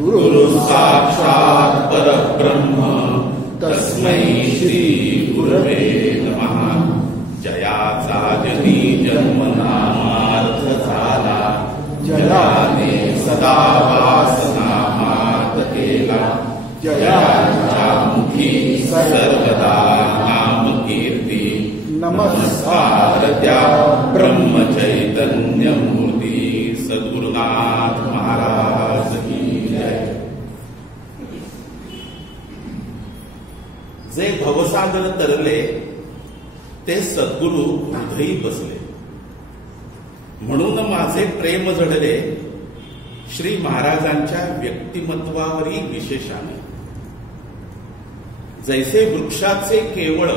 गुरु साक्षात् परब्रह्म तस्मै श्री गुरवे नमः. जयाचा जनी जन्म नामार्थ झाला, जयाने सदा वासनामार्थ केला. जयाच्या मुखी सर्वदा नाम कीर्ती, नमस्कार त्या ब्रह्म चैतन्य मूर्ती. सद्गुरुनाथ महाराज की जय. जे भवसागर तरले ते सद्गुरु हृदयी बसले. म्हणून माझे प्रेम जडले श्री महाराजांच्या व्यक्तिमत्वावरील विशेषाने. जैसे वृक्षाचे केवळ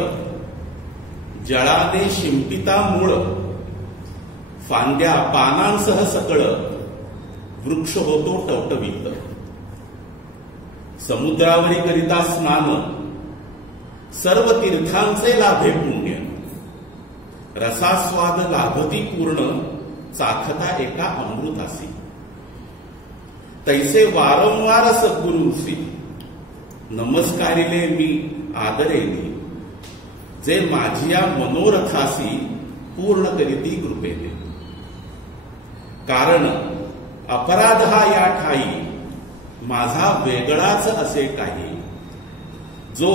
जळाने शिंपिता मूळ, फांद्या पानांसह सकळ वृक्ष होतो टवटवीत. समुद्रावरी करिता स्नान, सर्व तीर्थांचे लाभे पुण्य. रसास्वाद लाभती पूर्ण, चाखता एका अमृतासी. तैसे वारंवार सद्गुरूंसी नमस्कारिले मी आदरेने. जे माझिया मनोरथासी पूर्ण करीती कृपेने. कारण अपराध हा या ठाई माझा वेगळाच असे काही. जो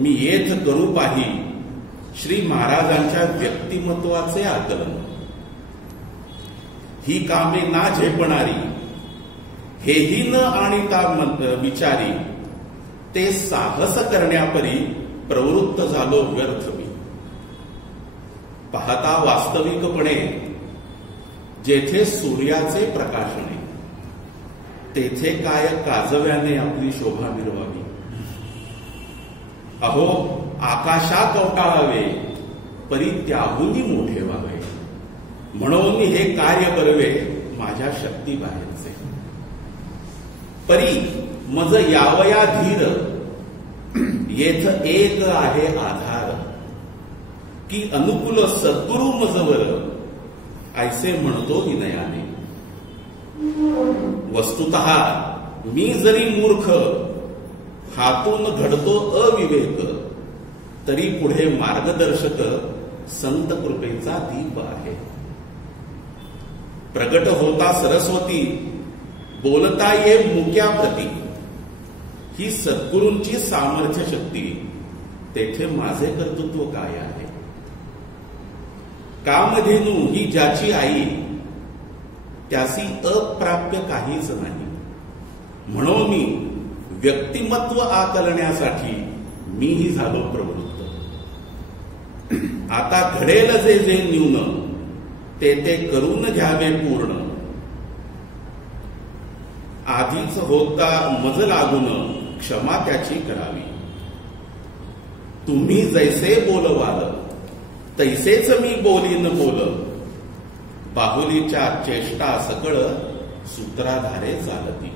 मी येथ करू पाही श्री महाराजांच्या व्यक्तिमत्वाचे आकलन. ही कामे ना झेपणारी, हेही न आणिता विचारी. ते साहस करण्यापरी प्रवृत्त झालो व्यर्थ मी. पाहता वास्तविकपणे जेथे सूर्याचे प्रकाशने, तेथे काय काजव्याने आपली शोभा मिरवावी. अहो आकाशात अवटाळावे, परी त्याहूनही मोठे व्हावे. म्हणून हे कार्य करवे माझ्या शक्ती बाहेरचे. परी मज यावया धीर, येथ एक आहे आधार. की अनुकूल सद्गुरु मजवर, ऐसे म्हणतो विनयाने. वस्तुतः मी जरी मूर्ख, हातून घडतो अविवेक. तरी पुढे मार्गदर्शक संत कृपेचा दीप आहे. प्रगट होता सरस्वती, बोलता ये मुक्या प्रती. ही सद्गुरूंची सामर्थ्य शक्ती, तेथे माझे कर्तृत्व काय आहे. कामधेनू ही ज्याची आई, त्यासी अप्राप्य काहीच नाही. म्हणून मी व्यक्तिमत्व आकलण्यासाठी मीही झालो प्रवृत्त. आता घडेल जे जे न्यून, ते ते करून घ्यावे पूर्ण. आधीच होता मज लागून, क्षमा त्याची करावी. तुम्ही जैसे बोलवाल, तैसेच मी बोलीन बोल. बाहुलीच्या चेष्टा सकळ, सूत्राधारे चालती.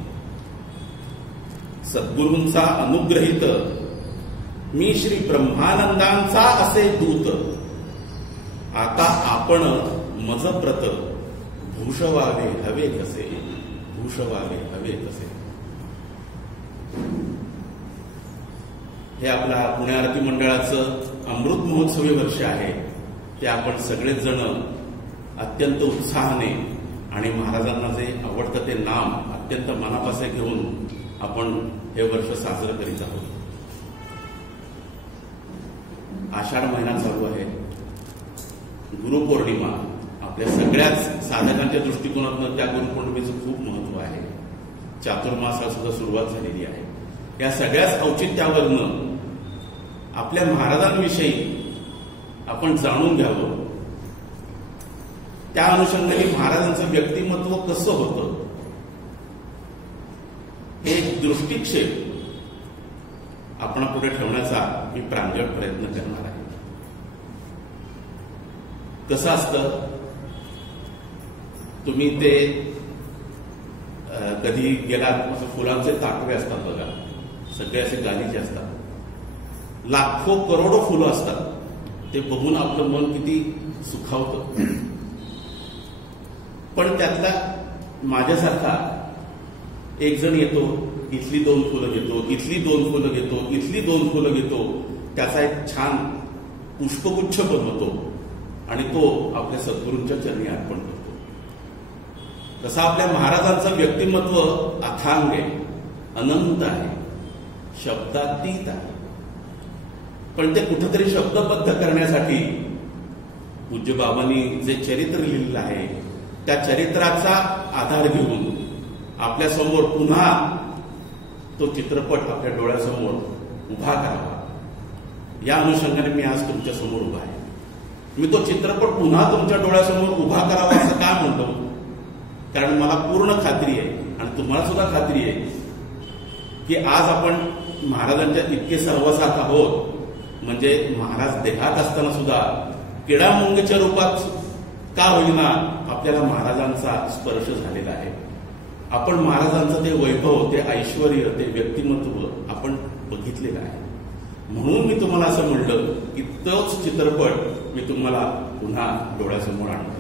सद्गुरूंचा अनुग्रहित मी श्री ब्रह्मानंदांचा असे दूत. आता आपण मजप्रत, भूषवावे हवे कसे, भूषवावे हवे कसे. हे आपल्या पुणे आरती मंडळाचं अमृत महोत्सवी वर्ष आहे. ते आपण सगळेच जण अत्यंत उत्साहाने आणि महाराजांना जे आवडतं ते नाम अत्यंत मनापासून घेऊन आपण हे वर्ष साजरं करीत आहोत. आषाढ महिना चालू आहे. गुरुपौर्णिमा आपल्या सगळ्याच साधकांच्या दृष्टिकोनातून त्या गुरुपौर्णिमेचं खूप महत्व आहे. चातुर्मासाला सुद्धा सुरुवात झालेली आहे. या सगळ्याच औचित्यावरनं आपल्या महाराजांविषयी आपण जाणून घ्यावं. त्या अनुषंगाने महाराजांचं व्यक्तिमत्व कसं होतं, हे एक दृष्टिक्षेप आपण पुढे ठेवण्याचा मी प्रांजळ प्रयत्न करणार आहे. कसं असतं, तुम्ही ते कधी गेलात, फुलांचे ताटवे असतात बघा, सगळे असे गालीचे असतात. लाखो करोडो फुलं असतात. ते बघून आपलं मन किती सुखावतं. पण त्यातला माझ्यासारखा एक जण येतो, इथली 2 फुलं घेतो, इथली 2 फुलं घेतो, इथली 2 फुलं घेतो, त्याचा एक छान पुष्पगुच्छ बनवतो आणि तो आपल्या सद्गुरूंच्या चरणी अर्पण करतो. तसं आपल्या महाराजांचं व्यक्तिमत्व अथांग आहे, अनंत आहे, शब्दातीत आहे. पण ते कुठेतरी शब्दबद्ध करण्यासाठी पूज्य बाबांनी जे चरित्र लिहिलेलं आहे त्या चरित्राचा आधार घेऊन आपल्या समोर पुन्हा तो चित्रपट आपल्या डोळ्यासमोर उभा करावा. या अनुषंगाने मी आज तुमच्या समोर उभा आहे. मी तो चित्रपट पुन्हा तुमच्या डोळ्यासमोर उभा करावा असं का म्हणतो? कारण मला पूर्ण खात्री आहे आणि तुम्हाला सुद्धा खात्री आहे की आज आपण महाराजांच्या इतके सहवासात आहोत, म्हणजे महाराज देहात असताना सुद्धा किडामुंगीच्या रूपात का होईना आपल्याला महाराजांचा स्पर्श झालेला आहे. आपण महाराजांचं ते वैभव, ते ऐश्वर, ते व्यक्तिमत्व आपण बघितलेलं आहे. म्हणून मी तुम्हाला असं म्हणलं की तोच चित्रपट मी तुम्हाला पुन्हा डोळ्यासमोर आणतो.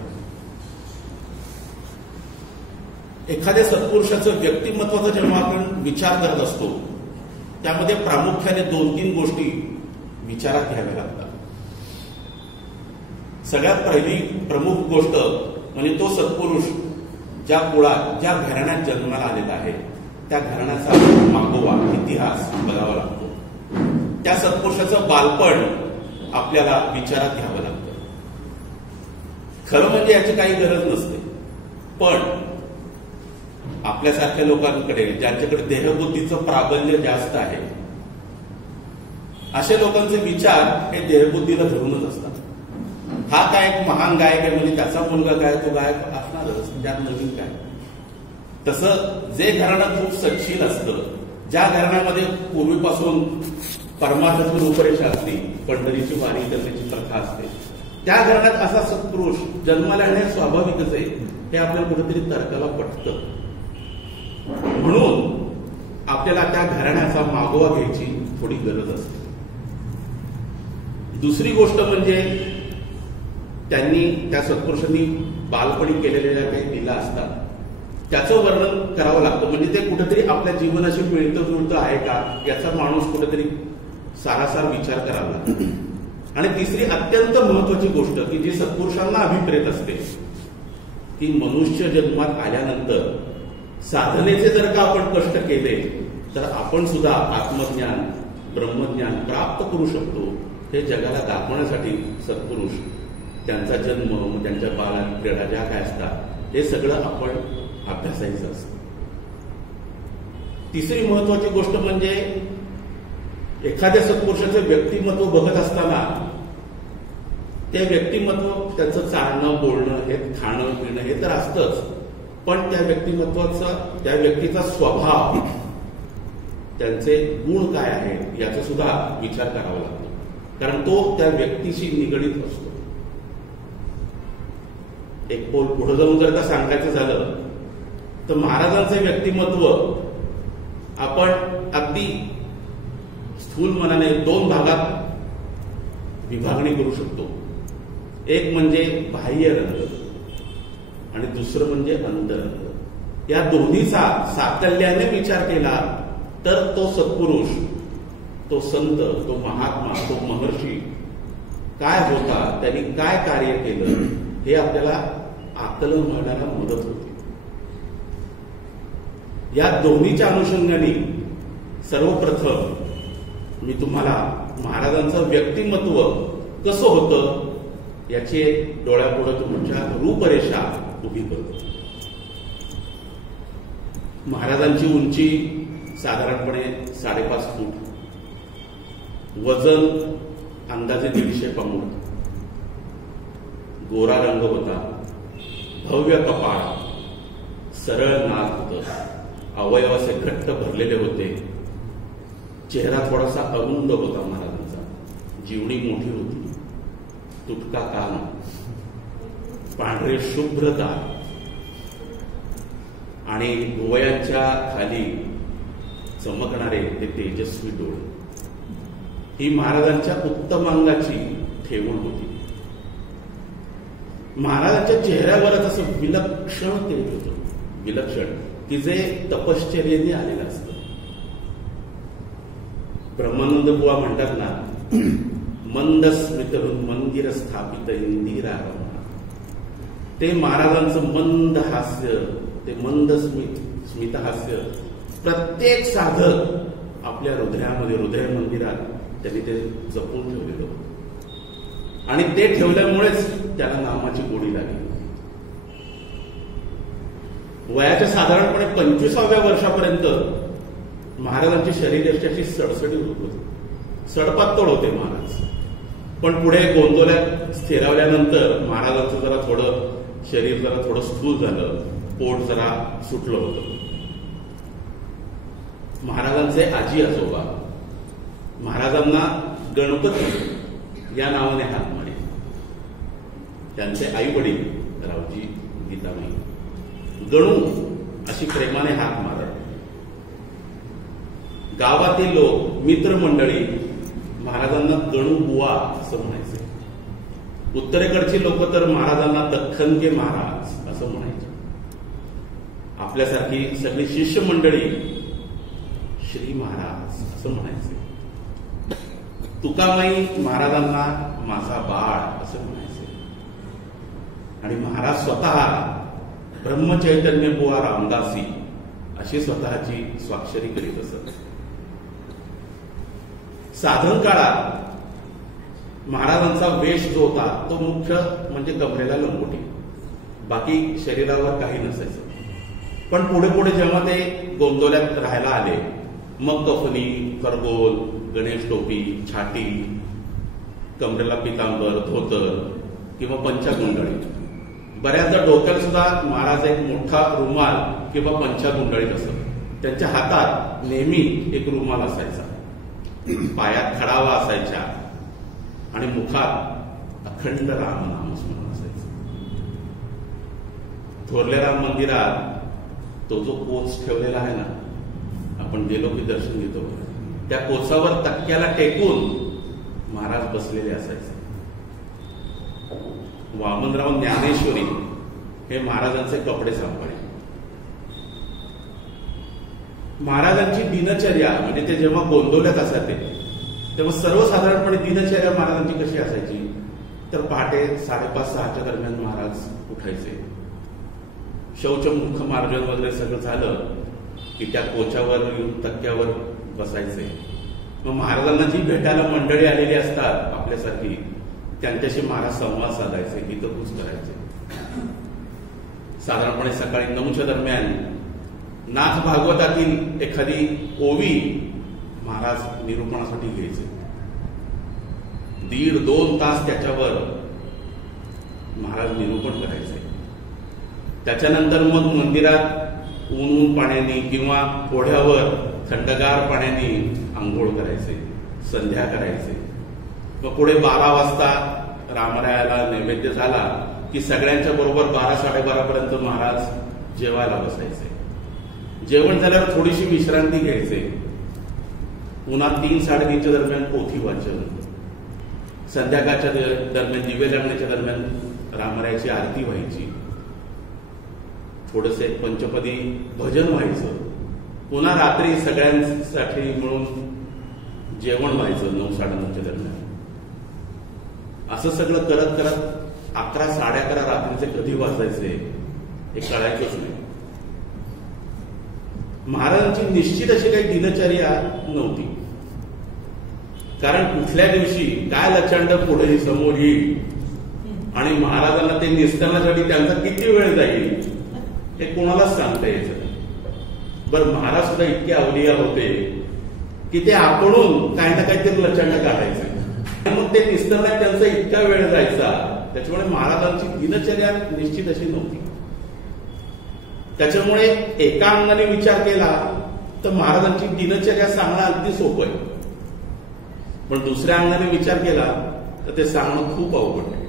एखाद्या सत्पुरुषाचं व्यक्तिमत्वाचा जेव्हा आपण विचार करत असतो त्यामध्ये प्रामुख्याने 2-3 गोष्टी विचारात घ्याव्या लागतात. सगळ्यात पहिली प्रमुख गोष्ट म्हणजे तो सत्पुरुष ज्या कुळात, ज्या घराण्यात जन्माला आलेला आहे त्या घराण्याचा मागोवा, इतिहास बघावा लागतो. त्या सत्पुरुषाचं बालपण आपल्याला विचारात घ्यावं लागतं. खरं म्हणजे याची काही गरज नसते, पण आपल्यासारख्या लोकांकडे, ज्यांच्याकडे देहबुद्धीचं प्राबल्य जास्त आहे, अशा लोकांचे विचार हे देहबुद्धीला धरूनच असतात. हा काय एक महान गायक आहे म्हणजे त्याचा मुलगा काय, तो गायक असणारच, त्यात नवीन काय. तसं जे घराणं खूप सच्शील असतं, ज्या घराण्यामध्ये पूर्वीपासून परमार्थ रूपरेषा असते, पंढरीची वारी करण्याची प्रथा असते, त्या घराण्यात असा सत्पुरुष जन्माला येणे स्वाभाविकच आहे. हे आपल्याला कुठेतरी तर्काला पटतं. म्हणून आपल्याला त्या घराण्याचा मागोवा घ्यायची थोडी गरज असते. दुसरी गोष्ट म्हणजे त्या सत्पुरुषांनी बालपणी केलेल्या काही लीला असतात त्याचं वर्णन करावं लागतं. म्हणजे ते कुठेतरी आपल्या जीवनाशी मिळतं जुळतं आहे का याचा माणूस कुठेतरी सारासार विचार करावा लागतो. आणि तिसरी अत्यंत महत्वाची गोष्ट की जी सत्पुरुषांना अभिप्रेत असते की मनुष्य जन्मात आल्यानंतर साधनेचे जर का आपण कष्ट केले तर आपण सुद्धा आत्मज्ञान, ब्रह्मज्ञान प्राप्त करू शकतो. हे जगाला दाखवण्यासाठी सत्पुरुष, त्यांचा जन्म, त्यांच्या बालक्रीडा ज्या काय असतात हे सगळं आपण अभ्यासायचं असतं. तिसरी महत्वाची गोष्ट म्हणजे एखाद्या सत्पुरुषाचं व्यक्तिमत्व बघत असताना ते व्यक्तिमत्व, त्याचं चालणं, बोलणं, हे खाणं पिणं हे तर असतंच, पण त्या व्यक्तिमत्वाचा, त्या व्यक्तीचा स्वभाव, त्यांचे गुण काय आहेत याचा सुद्धा विचार करावा लागतो. कारण तो त्या व्यक्तीशी निगडीत असतो. एक पोल पुढे जाऊन जर का सांगायचं झालं तर महाराजांचे व्यक्तिमत्व आपण अगदी स्थूल मनाने 2 भागात विभागणी करू शकतो. एक म्हणजे बाह्य रंग आणि दुसरं म्हणजे अंतरंग. या दोन्हीचा साकल्याने विचार केला तर तो सत्पुरुष, तो संत, तो महात्मा, तो महर्षी काय होता, त्यांनी काय कार्य केलं हे आपल्याला आकलन होण्याला मदत होते. या दोन्हीच्या अनुषंगाने सर्वप्रथम मी तुम्हाला महाराजांचं व्यक्तिमत्व कसं होतं याची डोळ्यापुढे तुमच्या रूपरेषा उभी करतो. महाराजांची उंची साधारणपणे 5.5 फूट, वजन अंदाजे 150 पाऊंड, गोरा रंग होता, भव्य कपाळ, सरळ नाक होतं, अवयव असे घट्ट भरलेले होते, चेहरा थोडासा अरुंद होता महाराजांचा, जीवणी मोठी होती, तुटका कान, पांढरे शुभ्र दात आणि भुवयांच्या खाली चमकणारे ते तेजस्वी डोळे. ही महाराजांच्या उत्तम अंगाची ठेवण होती. महाराजांच्या चेहऱ्यावरच असं विलक्षण तेज होतं, विलक्षण. की जे तपश्चर्येने आलेलं असतं. ब्रह्मानंद बुवा म्हणतात ना, मंद स्मितरून मंदिर स्थापित इंदिरा रमण. ते महाराजांचं मंद हास्य, ते मंद स्मित हास्य प्रत्येक साधक आपल्या हृदयामध्ये, हृदय मंदिरात त्यांनी ते जपून ठेवलेलं होतं आणि ते ठेवल्यामुळेच त्याला नामाची गोडी लागली. वयाच्या साधारणपणे 25व्या वर्षापर्यंत महाराजांची शरीरयष्टीची सडसडी होत होती, सडपातळ होते महाराज. पण पुढे गोंदवल्यात स्थिरावल्यानंतर महाराजांचं जरा थोडं शरीर जरा थोडं स्थूल झालं, पोट जरा सुटलं होतं. महाराजांचे आजी आजोबा महाराजांना गणपती या नावाने हाक मारे. त्यांचे आई वडील रावजी गीताबाई गणू अशी प्रेमाने हाक मारत. गावातील लोक, मित्रमंडळी महाराजांना गणू बुवा असं म्हणायचे. उत्तरेकडची लोक तर महाराजांना दख्खन के महाराज असं म्हणायचे. आपल्यासारखी सगळी शिष्य मंडळी श्री महाराज असं म्हणायचे. तुकामाई महाराजांना माझा बाळ असं म्हणायचे. आणि महाराज स्वतः ब्रह्मचैतन्य बुवा रामदासी अशी स्वतःची स्वाक्षरी करीत असत. साधन काळात महाराजांचा वेश जो होता तो मुख्य म्हणजे कमरेला लंगोटी, बाकी शरीरावर काही नसायचं. पण पुढे पुढे जेव्हा ते गोंदवल्यात राहायला आले, मग कफनी, खरगोल, गणेश टोपी, छाटी, कमरेला पितांबर, धोतर किंवा पंचागुंडळी, बऱ्याचदा डोक्याला सुद्धा महाराज एक मोठा रुमाल किंवा पंचागुंडळीत असत. त्यांच्या हातात नेहमी एक रुमाल असायचा, पायात खडावा असायच्या आणि मुखात अखंड रामनामस्मरण असायचं. थोरल्या राम मंदिरात तो जो कोच ठेवलेला आहे ना, आपण गेलो की दर्शन घेतो, त्या कोचावर तक्क्याला टेकून महाराज बसलेले असायचे. वामनराव ज्ञानेश्वरी हे महाराजांचे कपडे सांभाळे. महाराजांची दिनचर्या म्हणजे ते जेव्हा गोंदवल्यात असायचे तेव्हा सर्वसाधारणपणे दिनचर्या महाराजांची कशी असायची, तर पहाटे 5:30-6च्या दरम्यान महाराज उठायचे. शौच मुख मार्जन वगैरे सगळं झालं की त्या कोचावर येऊन तक्क्यावर बसायचे. मग महाराजांना जी भेटायला मंडळी आलेली असतात आपल्यासारखी, त्यांच्याशी महाराज संवाद साधायचे, हितगुज करायचे. साधारणपणे सकाळी 9च्या दरम्यान नाथ भागवतातील एखादी ओवी महाराज निरूपणासाठी घ्यायचे. 1.5-2 तास त्याच्यावर महाराज निरूपण करायचे. त्याच्यानंतर मग मंदिरात ऊन पाण्याने किंवा ओढ्यावर थंडगार पाण्याने आंघोळ करायचे, संध्या करायचे. मग पुढे 12 वाजता रामरायाला नैवेद्य झाला की सगळ्यांच्या बरोबर 12-12:30 पर्यंत महाराज जेवायला बसायचे. जेवण झाल्यावर थोडीशी विश्रांती घ्यायचे. पुन्हा 3-3:30च्या दरम्यान पोथी वाचन, संध्याकाळच्या दरम्यान दिवे लावण्याच्या दरम्यान रामरायाची आरती व्हायची, थोडसे पंचपदी भजन व्हायचं. पुन्हा रात्री सगळ्यांसाठी मिळून जेवण व्हायचं 9-9:30च्या दरम्यान. असं सगळं करत करत 11-11:30 रात्रीचे कधी वाजायचे हे कळायचंच नाही. महाराजांची निश्चित अशी काही दिनचर्या नव्हती, कारण कुठल्या दिवशी काय लचंड पुढे समोर येईल आणि महाराजांना ते निस्तारण्यासाठी त्यांचा किती वेळ जाईल हे कोणालाच सांगता यायचं. बरं, महाराज सुद्धा इतके अवलिया होते की ते आपणून काही ना काहीतरी लचंड काढायचे. मग ते निस्तारण्यात त्यांचा इतका वेळ जायचा, त्याच्यामुळे महाराजांची दिनचर्या निश्चित अशी नव्हती. त्याच्यामुळे एका अंगाने विचार केला तर महाराजांची दिनचर्या सांगणं अगदी सोपं आहे, पण दुसऱ्या अंगाने विचार केला तर ते सांगणं खूप अवघड आहे.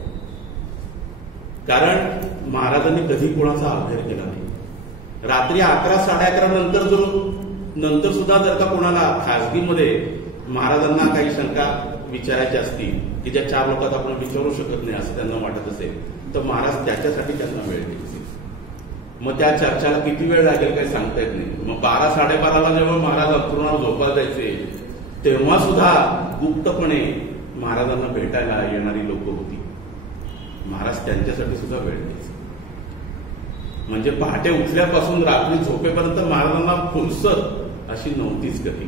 कारण महाराजांनी कधी कोणाचा अभ्यास केला नाही. रात्री 11-11:30 नंतर सुद्धा जर का कोणाला खासगीमध्ये महाराजांना काही शंका विचारायची असतील की ज्या 4 लोकात आपण विचारू शकत नाही असं त्यांना वाटत असेल, तर महाराज त्याच्यासाठी त्यांना वेळ द्यायचे. मग त्या चर्चाला किती वेळ लागेल काही सांगता येत नाही. मग 12-12:30 जेव्हा महाराज अंथरुणावर झोपायला जायचे तेव्हा सुद्धा गुप्तपणे महाराजांना भेटायला येणारी लोक होती. महाराज त्यांच्यासाठी सुद्धा वेळ द्यायचे. म्हणजे पहाटे उठल्यापासून रात्री झोपेपर्यंत महाराजांना फुरसत अशी नव्हतीच कधी.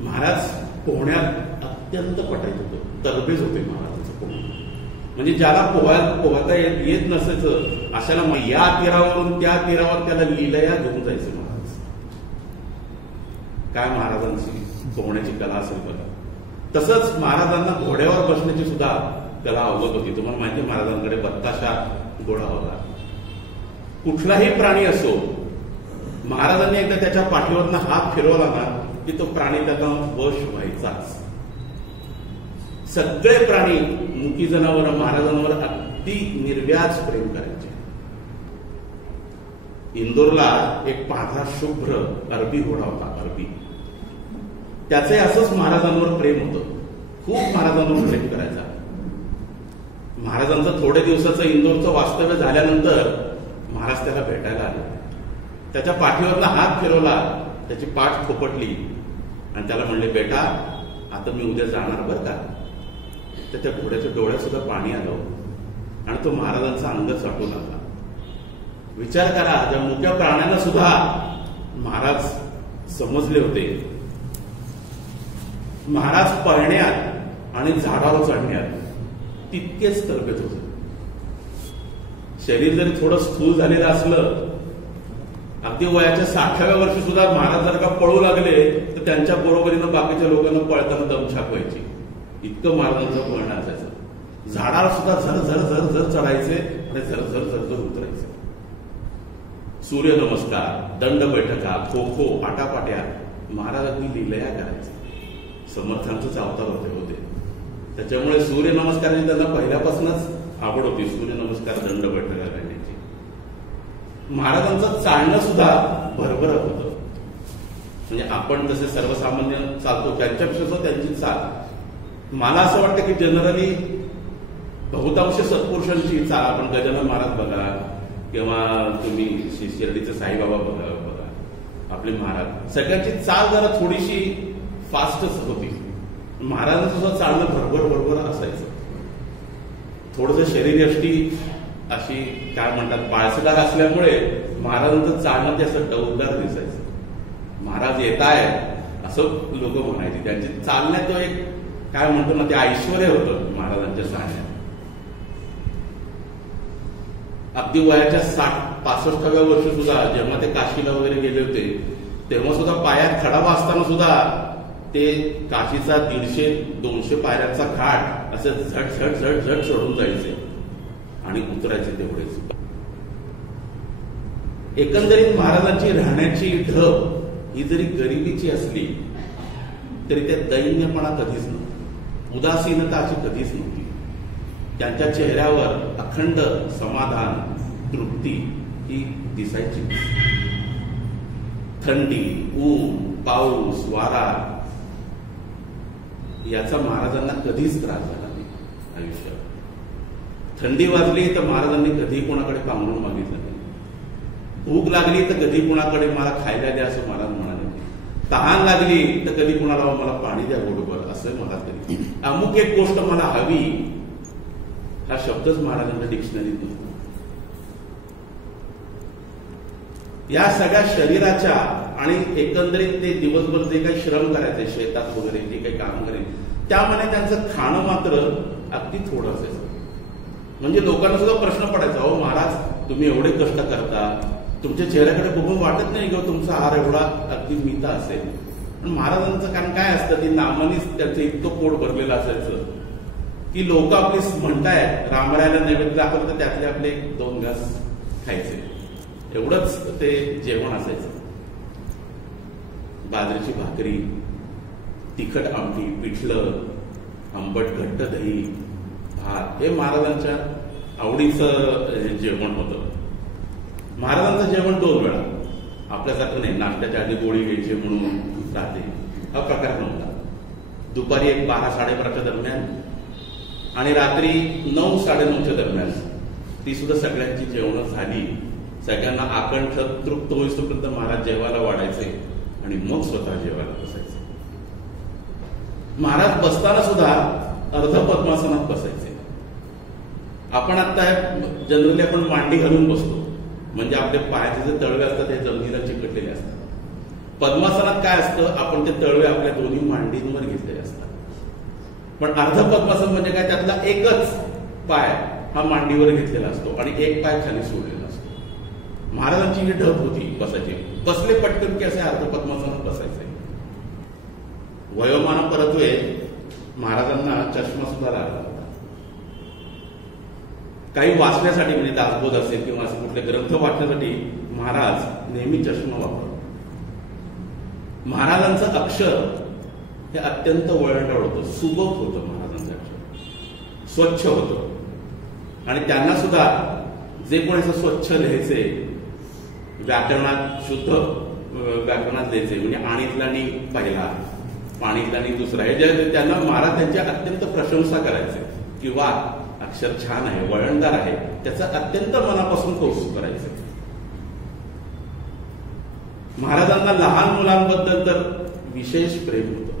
महाराज पोहण्यात अत्यंत पटायचे होते, तरबेज होते महाराजांचं पोहणं. म्हणजे ज्याला पोहता येत नसायचं अशाला या तीरावरून त्या तीरावर त्याला लीलया घेऊन जायचं महाराज. काय महाराजांची पोहण्याची कला असेल बघा. तसंच महाराजांना घोड्यावर बसण्याची सुद्धा कला अवगत होती. तुम्हाला माहिती आहे महाराजांकडे बत्ताशा घोडा होता. कुठलाही प्राणी असो, महाराजांनी एकदा त्याच्या पाठीवरनं हात फिरवला ना की तो प्राणी त्याचा वश व्हायचाच. सगळे प्राणी मुकी जनावर महाराजांवर अगदी निर्व्याज प्रेम करायचे. इंदोरला एक पांढरा शुभ्र अरबी घोडा होता, अरबी. त्याचे असंच महाराजांवर प्रेम होतं. खूप महाराजांवर प्रेम करायचा. महाराजांचं थोडे दिवसाचं इंदोरचं वास्तव्य झाल्यानंतर महाराज त्याला भेटायला आले. त्याच्या पाठीवरनं हात फिरवला, त्याची पाठ थोपटली आणि त्याला म्हणले, बेटा आता मी उद्या जाणार बरं का. तर त्या घोड्याच्या डोळ्यात सुद्धा पाणी आलं आणि तो महाराजांचा अंग चाटू लागला. विचार करा, त्या मुक्या प्राण्याला सुद्धा महाराज समजले होते. महाराज पळण्यात आणि झाडावर चढण्यात तितकेच तरबेज होते. शरीर जरी थोडं स्थूल झालेलं असलं, अगदी वयाच्या 60व्या वर्षी सुद्धा महाराज जर का पळू लागले तर त्यांच्या बरोबरीनं बाकीच्या लोकांना पळताना दमछाक व्हायची. इतकं महाराजांचं पळणं असायचं. झाडाला सुद्धा झर झर झर झर चढायचे आणि झर झर झर झर उतरायचे. सूर्यनमस्कार, दंड बैठका, खो खो, आटापाट्या महाराज अगदी लीलया करायचे. समर्थांचंच अवतार होते. त्याच्यामुळे सूर्यनमस्काराची त्यांना पहिल्यापासूनच आवड होती. सूर्यनमस्कार, दंड बैठका करण्याची. महाराजांचं चालणं सुद्धा भरभरत होतं. म्हणजे आपण जसे सर्वसामान्य चालतो त्यांच्यापेक्षा त्यांची चाल. मला असं वाटतं की जनरली बहुतांश सत्पुरुषांची चाल, आपण गजानन महाराज बघा किंवा तुम्ही शिर्डीचे साईबाबा बघा, आपले महाराज, सगळ्यांची चाल जरा थोडीशी फास्टच होती. महाराजांचं सुद्धा चालणं भरभर असायचं. थोडंसं शरीरयष्टी अशी काय म्हणतात पाळसदार असल्यामुळे महाराजांचं चालणं ते असं डौलदार दिसायचं. महाराज येत आहे असं लोक म्हणायचे. त्यांची चालण्यात तो एक काय म्हणतो ना, ते ऐश्वर्य होतं महाराजांच्या चालण्यात. अगदी वयाच्या 60-65व्या वर्षी सुद्धा जेव्हा ते काशीला वगैरे गेले होते तेव्हा सुद्धा पायात खडावा असताना सुद्धा ते काशीचा 150-200 पायऱ्यांचा घाट असं झट झट झट झट चढून जायचे आणि उतरायचे तेवढेच. एकंदरीत महाराजांची राहण्याची ढब ही जरी गरिबीची असली तरी त्यात दैन्यपणा कधीच नव्हता, उदासीनता अशी कधीच नव्हती. त्यांच्या चेहऱ्यावर अखंड समाधान, तृप्ती ही दिसायची. थंडी, ऊन, पाऊस, वारा याचा महाराजांना कधीच त्रास झाला नाही आयुष्यात. थंडी वाजली तर महाराजांनी कधी कोणाकडे पांघरून मागितलं नाही. भूक लागली तर कधी कोणाकडे मला खायला द्या असं महाराज म्हणाले. तहान लागली तर कधी कोणाला मला पाणी द्या गोडभर असं मला कधी. अमुक एक गोष्ट मला हवी हा शब्दच महाराजांच्या डिक्शनरीत नव्हता. या सगळ्या शरीराच्या आणि एकंदरीत ते दिवसभर जे काही श्रम करायचे शेतात वगैरे जे काही काम करायचे त्यामध्ये त्यांचं खाणं मात्र अगदी थोडं असायचं. म्हणजे लोकांना सुद्धा प्रश्न पडायचा, अहो महाराज तुम्ही एवढे कष्ट करता, तुमच्या चेहऱ्याकडे बघून वाटत नाही की तुमचा आहार एवढा अगदी मिता असेल. पण महाराजांचं कारण काय असतं की नामानीच त्यांचं इतकं पोट भरलेलं असायचं की लोक आपले म्हणताय रामरायाला नैवेद्य दाखवलं तर त्यातले आपले 2 घास खायचे, एवढंच ते जेवण असायचं. बाजरीची भाकरी, तिखट आमटी, पिठलं, आंबट घट्ट दही, भात हे महाराजांच्या आवडीचं जेवण होतं. महाराजांचं जेवण 2 वेळा, आपल्यासारखं नाही नाश्त्याच्या आधी गोळी घ्यायची म्हणून राहते हा प्रकार नव्हता. दुपारी 12-12:30 दरम्यान आणि रात्री 9-9:30 दरम्यान ती सुद्धा सगळ्यांची जेवणं झाली. सगळ्यांना आकंठ तृप्त होईस्तोपर्यंत महाराज जेवायला वाढायचे आणि मग स्वतः जेवायला बसायचे. महाराज बसताना सुद्धा अर्ध पद्मासनात बसायचे. आपण आता जनरली आपण मांडी घालून बसतो, म्हणजे आपले पायाचे जे तळवे असतात ते जमिनीला चिकटलेले असतात. पद्मासनात काय असतं, आपण ते तळवे आपल्या दोन्ही मांडींवर घेतलेले असतात. पण अर्ध पद्मासन म्हणजे काय, त्यातला एकच पाय हा मांडीवर घेतलेला असतो आणि एक पाय खाली सोडलेला असतो. महाराजांची ही ढब होती बसायची. बसले पटकन की असे अर्ध पद्मासनात बसायचे. वयोमान परत्वे महाराजांना चष्मा सुद्धा लागला होता. काही वाचण्यासाठी, म्हणजे दासबोध असेल किंवा असे कुठले ग्रंथ वाचण्यासाठी महाराज नेहमी चष्मा वापरतात. महाराजांचं अक्षर हे अत्यंत वळणदार होतं, सुबक होतं. महाराजांचं अक्षर स्वच्छ होतं आणि त्यांना सुद्धा जे कोणी असं स्वच्छ लिहायचे, व्याकरणात शुद्ध व्याकरणात लिहायचे, म्हणजे आणीतलानी पहिला, पाणीतलानी दुसरा, हे जे त्यांना महाराज त्यांची अत्यंत प्रशंसा करायचे की वा अक्षर छान आहे, वळणदार आहे, त्याचं अत्यंत मनापासून कौतुक करायचे. महाराजांना लहान मुलांबद्दल तर विशेष प्रेम होतं.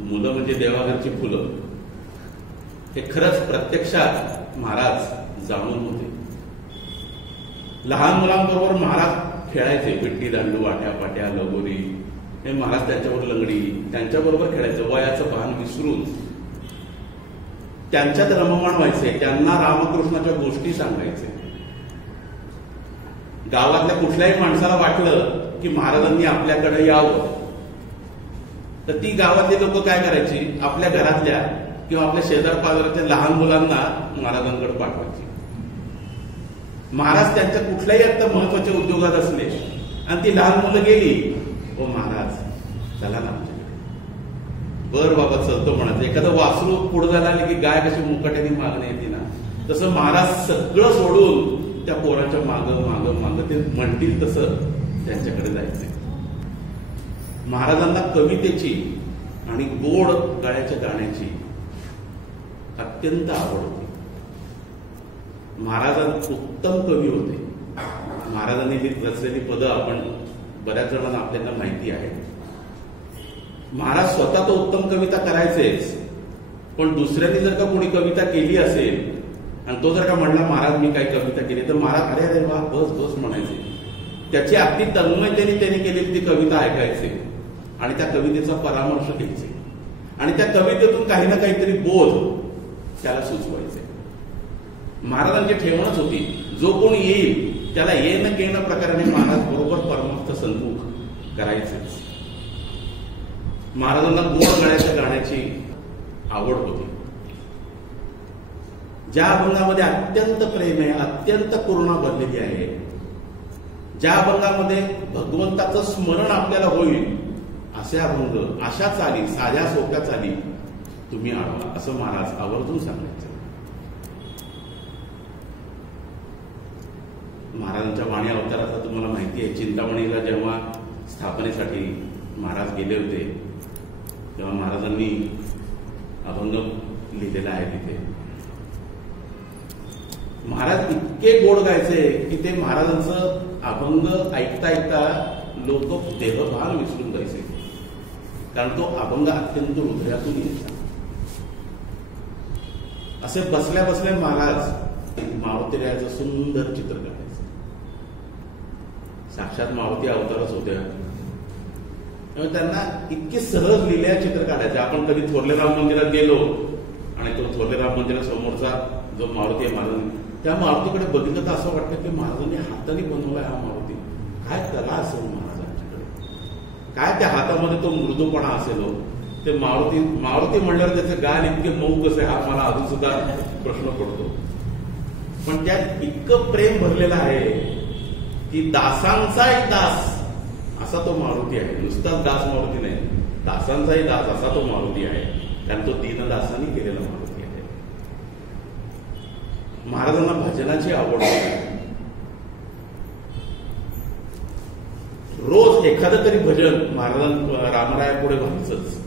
मुलं म्हणजे देवाघरची फुलं, हे खरंच प्रत्यक्षात महाराज जाणून होते. लहान मुलांबरोबर महाराज खेळायचे, विट्टी दांडू, आट्यापाट्या, लगोरी, हे महाराज त्यांच्यावर लंगडी, त्यांच्याबरोबर खेळायचे. वयाचं भान विसरून त्यांच्यात रममाण व्हायचे. त्यांना रामकृष्णाच्या गोष्टी सांगायचे. गावातल्या कुठल्याही माणसाला वाटलं की महाराजांनी आपल्याकडे यावं, तर ती गावातली लोक काय करायची, आपल्या घरातल्या किंवा आपल्या शेजार पाजाराच्या लहान मुलांना महाराजांकडे पाठवायची. महाराज त्यांच्या कुठल्याही आता महत्वाच्या उद्योगात असले आणि ती लहान मुलं गेली, ओ महाराज चला ना आमच्याकडे, बर बाबा चलतो म्हणायचं. एखादं वासरू पुढे जायला आले की गाय कशी मुकाट्याने मागणे येते ना, तसं महाराज सगळं सोडून त्या पोराच्या मागं मागं मागं ते म्हणतील तसं त्यांच्याकडे जायचे. महाराजांना कवितेची आणि गोड गळ्याच्या गाण्याची अत्यंत आवड होती. महाराज उत्तम कवी होते. महाराजांनी रचलेली पदं आपण बऱ्याच जणांना आपल्याला माहिती आहे. महाराज स्वतः तो उत्तम कविता करायचेच, पण दुसऱ्यांनी जर का कोणी कविता केली असेल आणि तो जर का म्हणला महाराज मी काही कविता केली, तर महाराज अरे अरे वा बस बस म्हणायचे. त्याची अगदी तन्मयतेने त्यांनी केलेली ती कविता ऐकायचे आणि त्या कवितेचा परामर्श घ्यायचे आणि त्या कवितेतून काही ना काहीतरी बोध त्याला सुचवायचे. महाराजांची ठेवणच होती, जो कोणी येईल त्याला येणं केणं प्रकाराने महाराज बरोबर परमार्थ सन्मुख करायचेच. महाराजांना गोड गळ्याच्या गाण्याची आवड होती. ज्या अभंगामध्ये अत्यंत प्रेम आहे, अत्यंत करुणा भरलेली आहे, ज्या अभंगामध्ये भगवंताचं स्मरण आपल्याला होईल, असे अभंग, अशा चाली, साध्या सोप्या चाली तुम्ही आठवा, असं महाराज आवर्जून सांगायचे. महाराजांच्या वाणी अवताराचा तुम्हाला माहिती आहे. चिंतामणीला जेव्हा स्थापनेसाठी महाराज गेले होते, तेव्हा महाराजांनी अभंग लिहिलेला आहे तिथे. महाराज इतके गोड गायचे की ते महाराजांचं अभंग ऐकता ऐकता लोक देहभान विसरून जायचे, कारण तो अभंग अत्यंत हृदयातून यायचा. असे बसल्या बसल्या महाराज मारुतीरायाचं सुंदर चित्र काढायचे. साक्षात मारुती अवतारच होत्या, त्यामुळे त्यांना इतके सहज लिहिल्या चित्र काढायचे. आपण कधी थोरले राम मंदिरात गेलो आणि तो थोरले राम मंदिरासमोरचा जो मारुती आहे महाराजांनी, त्या मारुतीकडे बघितलं तर असं वाटतं की महाराजांनी हाताने बनवलाय हा मारुती. काय कला असेल महाराजांच्याकडे, काय त्या हातामध्ये तो मृदूपणा असेल. ते मारुती म्हणल्यावर त्याचे गाल इतके मऊ कसे, हा मला अजून सुद्धा प्रश्न पडतो. पण त्यात इतकं प्रेम भरलेलं आहे की दासांचा एक दास असा तो मारुती आहे. नुसताच दास मारुती नाही, दासांचाही दास असा तो मारुती आहे, कारण तो दीनदासांनी केलेला मारुती आहे. महाराजांना भजनाची आवड होती. रोज एखादं तरी भजन महाराजांना रामरायापुढे व्हायचंच.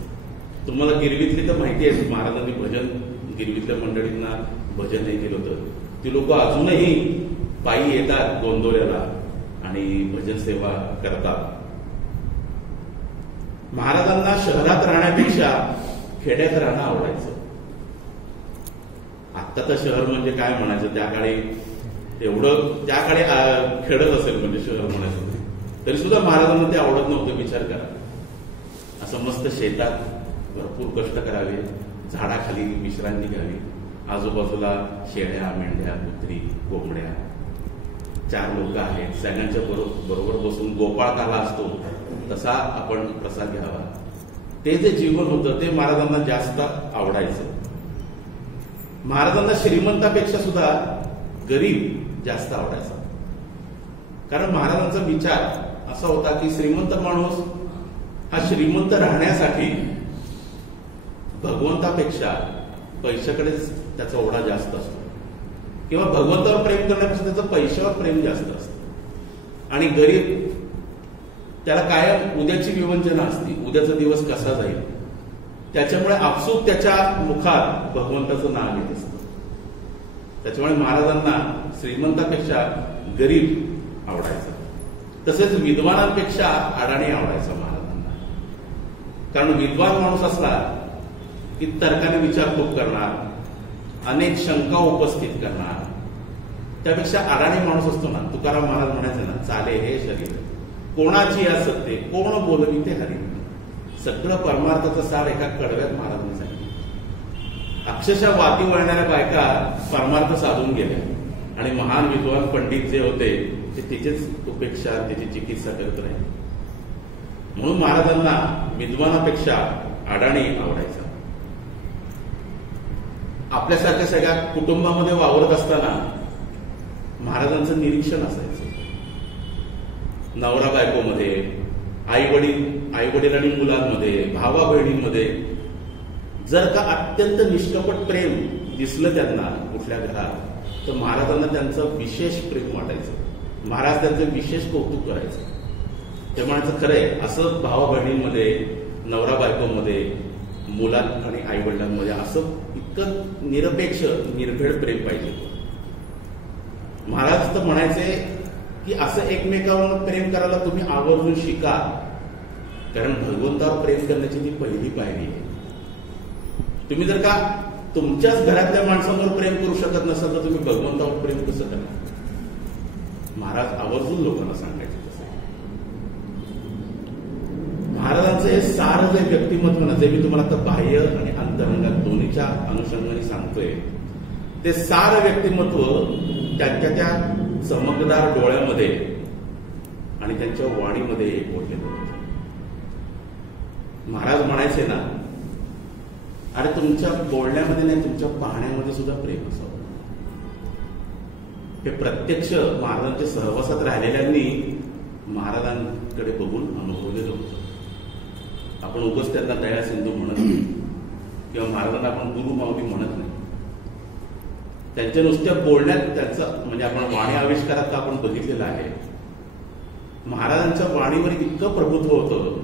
तुम्हाला गिरवीतली तर माहिती आहे, महाराजांनी भजन गिरवीतल्या मंडळींना भजन हे केलं होतं. ती लोक अजूनही पायी येतात गोंदवल्याला आणि भजन सेवा करतात. महाराजांना शहरात राहण्यापेक्षा खेड्यात राहणं आवडायचं. आत्ता तर शहर म्हणजे काय म्हणायचं, त्या काळी एवढं त्या काळी खेडत असेल म्हणजे शहर म्हणायचं, तरी सुद्धा महाराजांना ते आवडत नव्हतं. विचार करा, असं मस्त शेतात भरपूर कष्ट करावे, झाडाखाली विश्रांती घ्यावी, आजूबाजूला शेळ्या, मेंढ्या, कुत्री, कोंबड्या, 4 लोक आहेत, सगळ्यांच्या बरोबर बसून गोपाळकाला असतो तसा आपण प्रसाद घ्यावा. ते जे जीवन होतं ते महाराजांना जास्त आवडायचं. महाराजांना श्रीमंतापेक्षा सुद्धा गरीब जास्त आवडायचा. कारण महाराजांचा विचार असा होता की श्रीमंत माणूस हा श्रीमंत राहण्यासाठी भगवंतापेक्षा पैशाकडेच त्याचा ओढा जास्त असतो, किंवा भगवंतावर प्रेम करण्यापेक्षा त्याचं पैशावर प्रेम जास्त असतं. आणि गरीब त्याला कायम उद्याची विवंचना असते, उद्याचा दिवस कसा जाईल, त्याच्यामुळे आपसूक त्याच्या मुखात भगवंताचं नाव येत असतं. त्याच्यामुळे महाराजांना श्रीमंतापेक्षा गरीब आवडायचा. तसेच विद्वानांपेक्षा अडाणी आवडायचा महाराजांना. कारण विद्वान माणूस असला की तर्काने विचार खूप करणार, अनेक शंका उपस्थित करणार. त्यापेक्षा अडाणी माणूस असतो ना, तुकाराम महाराज म्हणायचे ना, चाले हे शरीर कोणाची या सत्ते, कोण बोलवी ते हरी. सगळं परमार्थाचं सार एका कडव्यात महाराजांनी सांगितलं. अक्षरशः वाती वळणाऱ्या बायका परमार्थ साधून गेल्या आणि महान विद्वान पंडित जे होते ते तिचेच उपेक्षा, त्याची चिकित्सा करत राहिले. म्हणून महाराजांना विद्वानापेक्षा अडाणी आवडायचा. आपल्यासारख्या सगळ्या कुटुंबामध्ये वावरत असताना महाराजांचं निरीक्षण असायचं. नवरा बायकोमध्ये, आई वडील आणि मुलांमध्ये, भावा बहिणींमध्ये जर का अत्यंत निष्कपट प्रेम दिसलं त्यांना कुठल्या घरात, तर महाराजांना त्यांचं विशेष प्रेम वाटायचं. महाराज त्यांचं विशेष कौतुक करायचं. ते म्हणायचं खरंय, असं भावा बहिणींमध्ये, नवरा बायकोमध्ये, मुलांत आणि आई वडिलांमध्ये असं इतकं निरपेक्ष निर्भेळ प्रेम पाहिजे. महाराज तर म्हणायचे की असं एकमेकावर प्रेम करायला तुम्ही आवर्जून शिका, कारण भगवंतावर प्रेम करण्याची ती पहिली पायरी आहे. तुम्ही जर का तुमच्याच घरातल्या माणसांवर प्रेम करू शकत नसाल तर तुम्ही भगवंतावर प्रेम कसं करणार? महाराज आवर्जून लोकांना सांगायचे. तसं महाराजांचं हे सारं जे व्यक्तिमत्व ना, जे मी तुम्हाला आता बाह्य आणि अंतरंगात दोन्हीच्या अनुषंगाने सांगतोय, ते सारं व्यक्तिमत्व त्यांच्या त्या चमकदार डोळ्यामध्ये आणि त्यांच्या वाणीमध्ये एकवटलेलं होतं. महाराज म्हणायचे ना, अरे तुमच्या बोलण्यामध्ये नाही, तुमच्या पाहण्यामध्ये सुद्धा प्रेम असावं. हे प्रत्यक्ष महाराजांच्या सहवासात राहिलेल्यांनी महाराजांकडे बघून अनुभवलेलं होतं. आपण उगाच त्यांना दया सिंधू म्हणत नाही किंवा महाराजांना आपण गुरु माऊली म्हणत नाही. त्यांच्या नुसत्या बोलण्यात त्यांचं म्हणजे आपण वाणी आविष्कारात आपण बघितलेलं आहे. महाराजांच्या वाणीवर इतकं प्रभुत्व होतं,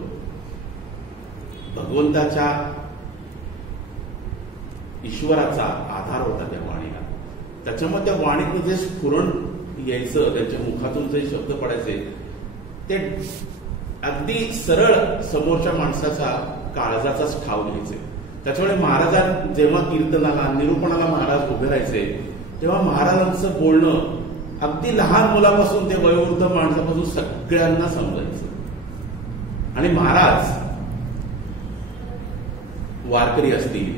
भगवंताच्या ईश्वराचा आधार होता त्या वाणीला. त्याच्यामुळे त्या वाणीतून जे स्फुरण यायचं, त्यांच्या मुखातून जे शब्द पडायचे ते अगदी सरळ समोरच्या माणसाचा काळजाचाच ठाव घ्यायचे. त्याच्यामुळे महाराजां जेव्हा कीर्तनाला निरूपणाला महाराज उभे राहायचे तेव्हा महाराजांचं बोलणं अगदी लहान मुलापासून ते वयोवृद्ध माणसापासून सगळ्यांना समजायचं. आणि महाराज वारकरी असतील,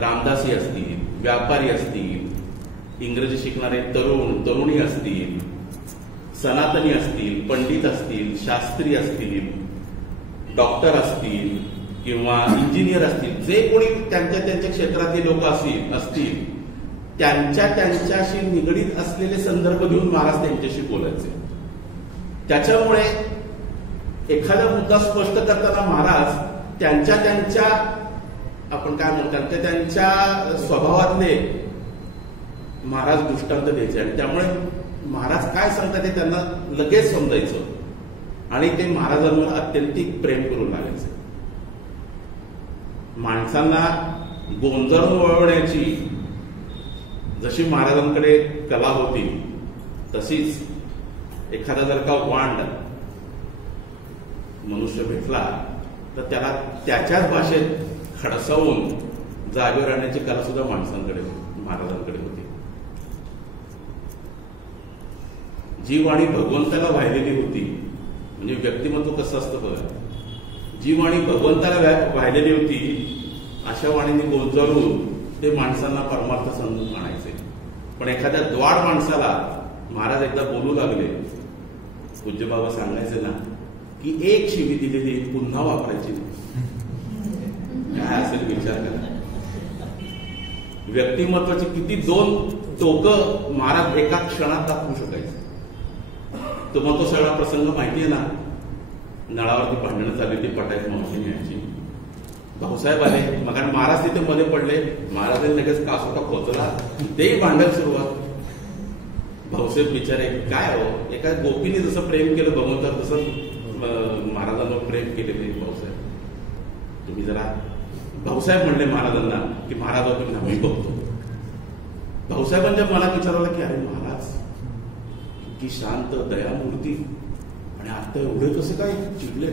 रामदासी असतील, व्यापारी असतील, इंग्रजी शिकणारे तरुणी असतील, सनातनी असतील, पंडित असतील, शास्त्री असतील, डॉक्टर असतील किंवा इंजिनियर असतील, जे कोणी त्यांच्या क्षेत्रातील लोक असतील त्यांच्याशी निगडीत असलेले संदर्भ घेऊन महाराज त्यांच्याशी बोलायचे. त्याच्यामुळे एखादा मुद्दा स्पष्ट करताना महाराज त्यांच्या आपण काय म्हणतो त्यांच्या स्वभावातले महाराज दृष्टांत द्यायचे. आणि त्यामुळे महाराज काय सांगतात ते त्यांना लगेच समजायचं आणि ते महाराजांवर अत्यंतिक प्रेम करून लागायचे. माणसांना गोंजाळून वळवण्याची जशी महाराजांकडे कला होती तशीच एखादा जर का वांड मनुष्य भेटला तर त्याला त्याच्याच भाषेत खडसावून जागेवर आणण्याची कला सुद्धा माणसांकडे महाराजांकडे होती. जी वाणी भगवंताला वाहिलेली होती, म्हणजे व्यक्तिमत्व कसं असतं बघा, जी वाणी भगवंताला वाहिलेली होती अशा वाणीने गोंजाळून ते माणसांना परमार्थ समजून आणायचे. पण एखाद्या द्वाड माणसाला महाराज एकदा बोलू लागले, पूज्य बाबा सांगायचे ना की एक शिवी दिलेली पुन्हा वापरायची नाही. काय असेल विचार करा. व्यक्तिमत्वाची किती दोन टोकं महाराज एका क्षणात दाखवू शकायचे. तुम्हाला तो सगळा प्रसंग माहिती आहे ना, नळावरती भांडणं झाली ती पटायची मावशी याची, भाऊसाहेब आले, मग महाराज तिथे मध्ये पडले, महाराजांनी लगेच कासोटा खोचला, तेही भांडण सुरुवात. भाऊसाहेब बिचारे काय हो, एका गोपीने जसं प्रेम केलं भगवंतावर तसं महाराजांवर प्रेम केलेले भाऊसाहेब. तुम्ही जरा, भाऊसाहेब म्हणले महाराजांना की महाराज तुम्ही आम्ही बघतो. भाऊसाहेबांच्या मनात विचारलं की अरे महाराज की शांत दयामूर्ती, आणि आता एवढे कसे काय चिडले,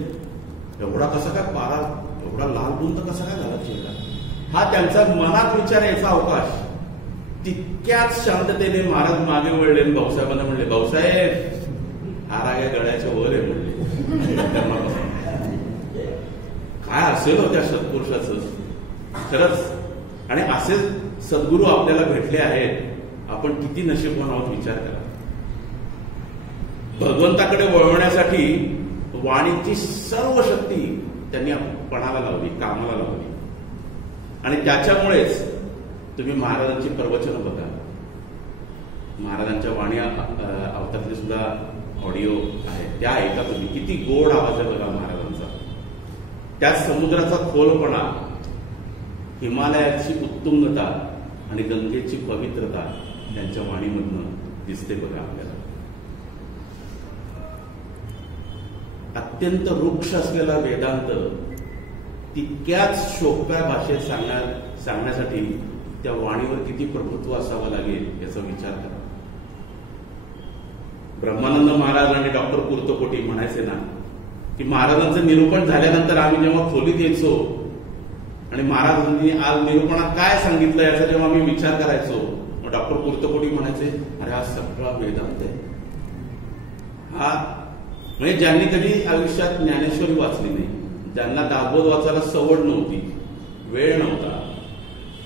एवढा कसा काय पारा, एवढा लाल बुंद कसा काय झाला चेहरा. हा त्यांचा मनात विचार यायचा अवकाश. तितक्याच शांततेने महाराज मागे वळले, भाऊसाहेबांना म्हणले भाऊसाहेब हा राग गळ्याच्या वर आहे म्हणले. काय असेल हो त्या सत्पुरुषाचं खरंच. आणि असे सद्गुरू आपल्याला भेटले आहेत, आपण किती नशीबवान आहोत विचार करा. भगवंताकडे वळवण्यासाठी वाणीची सर्व शक्ती त्यांनी पणाला लावली, कामाला लावली. आणि त्याच्यामुळेच तुम्ही महाराजांची प्रवचनं बघा, महाराजांच्या वाणी अवतारातले सुद्धा ऑडिओ आहेत, त्या ऐका तुम्ही, किती गोड आवाज आहे बघा महाराजांचा. त्या समुद्राचा खोलपणा, हिमालयाची उत्तुंगता आणि गंगेची पवित्रता त्यांच्या वाणीमधनं दिसते बघा आपल्याला. अत्यंत वृक्ष असलेला वेदांत तितक्याच सोप्या भाषेत सांगण्यासाठी त्या वाणीवर किती प्रभुत्व असावं लागेल याचा विचार करा. ब्रह्मानंद महाराज आणि डॉक्टर कुर्तकोटी म्हणायचे ना की महाराजांचं निरूपण झाल्यानंतर आम्ही जेव्हा खोलीत यायचो आणि महाराजांनी आज निरूपणात काय सांगितलं याचा जेव्हा आम्ही विचार करायचो, मग डॉक्टर कुर्तकोटी म्हणायचे अरे हा सगळा वेदांत आहे. हा म्हणजे ज्यांनी कधी आयुष्यात ज्ञानेश्वरी वाचली नाही, ज्यांना दाभोद वाचायला सवड नव्हती, वेळ नव्हता,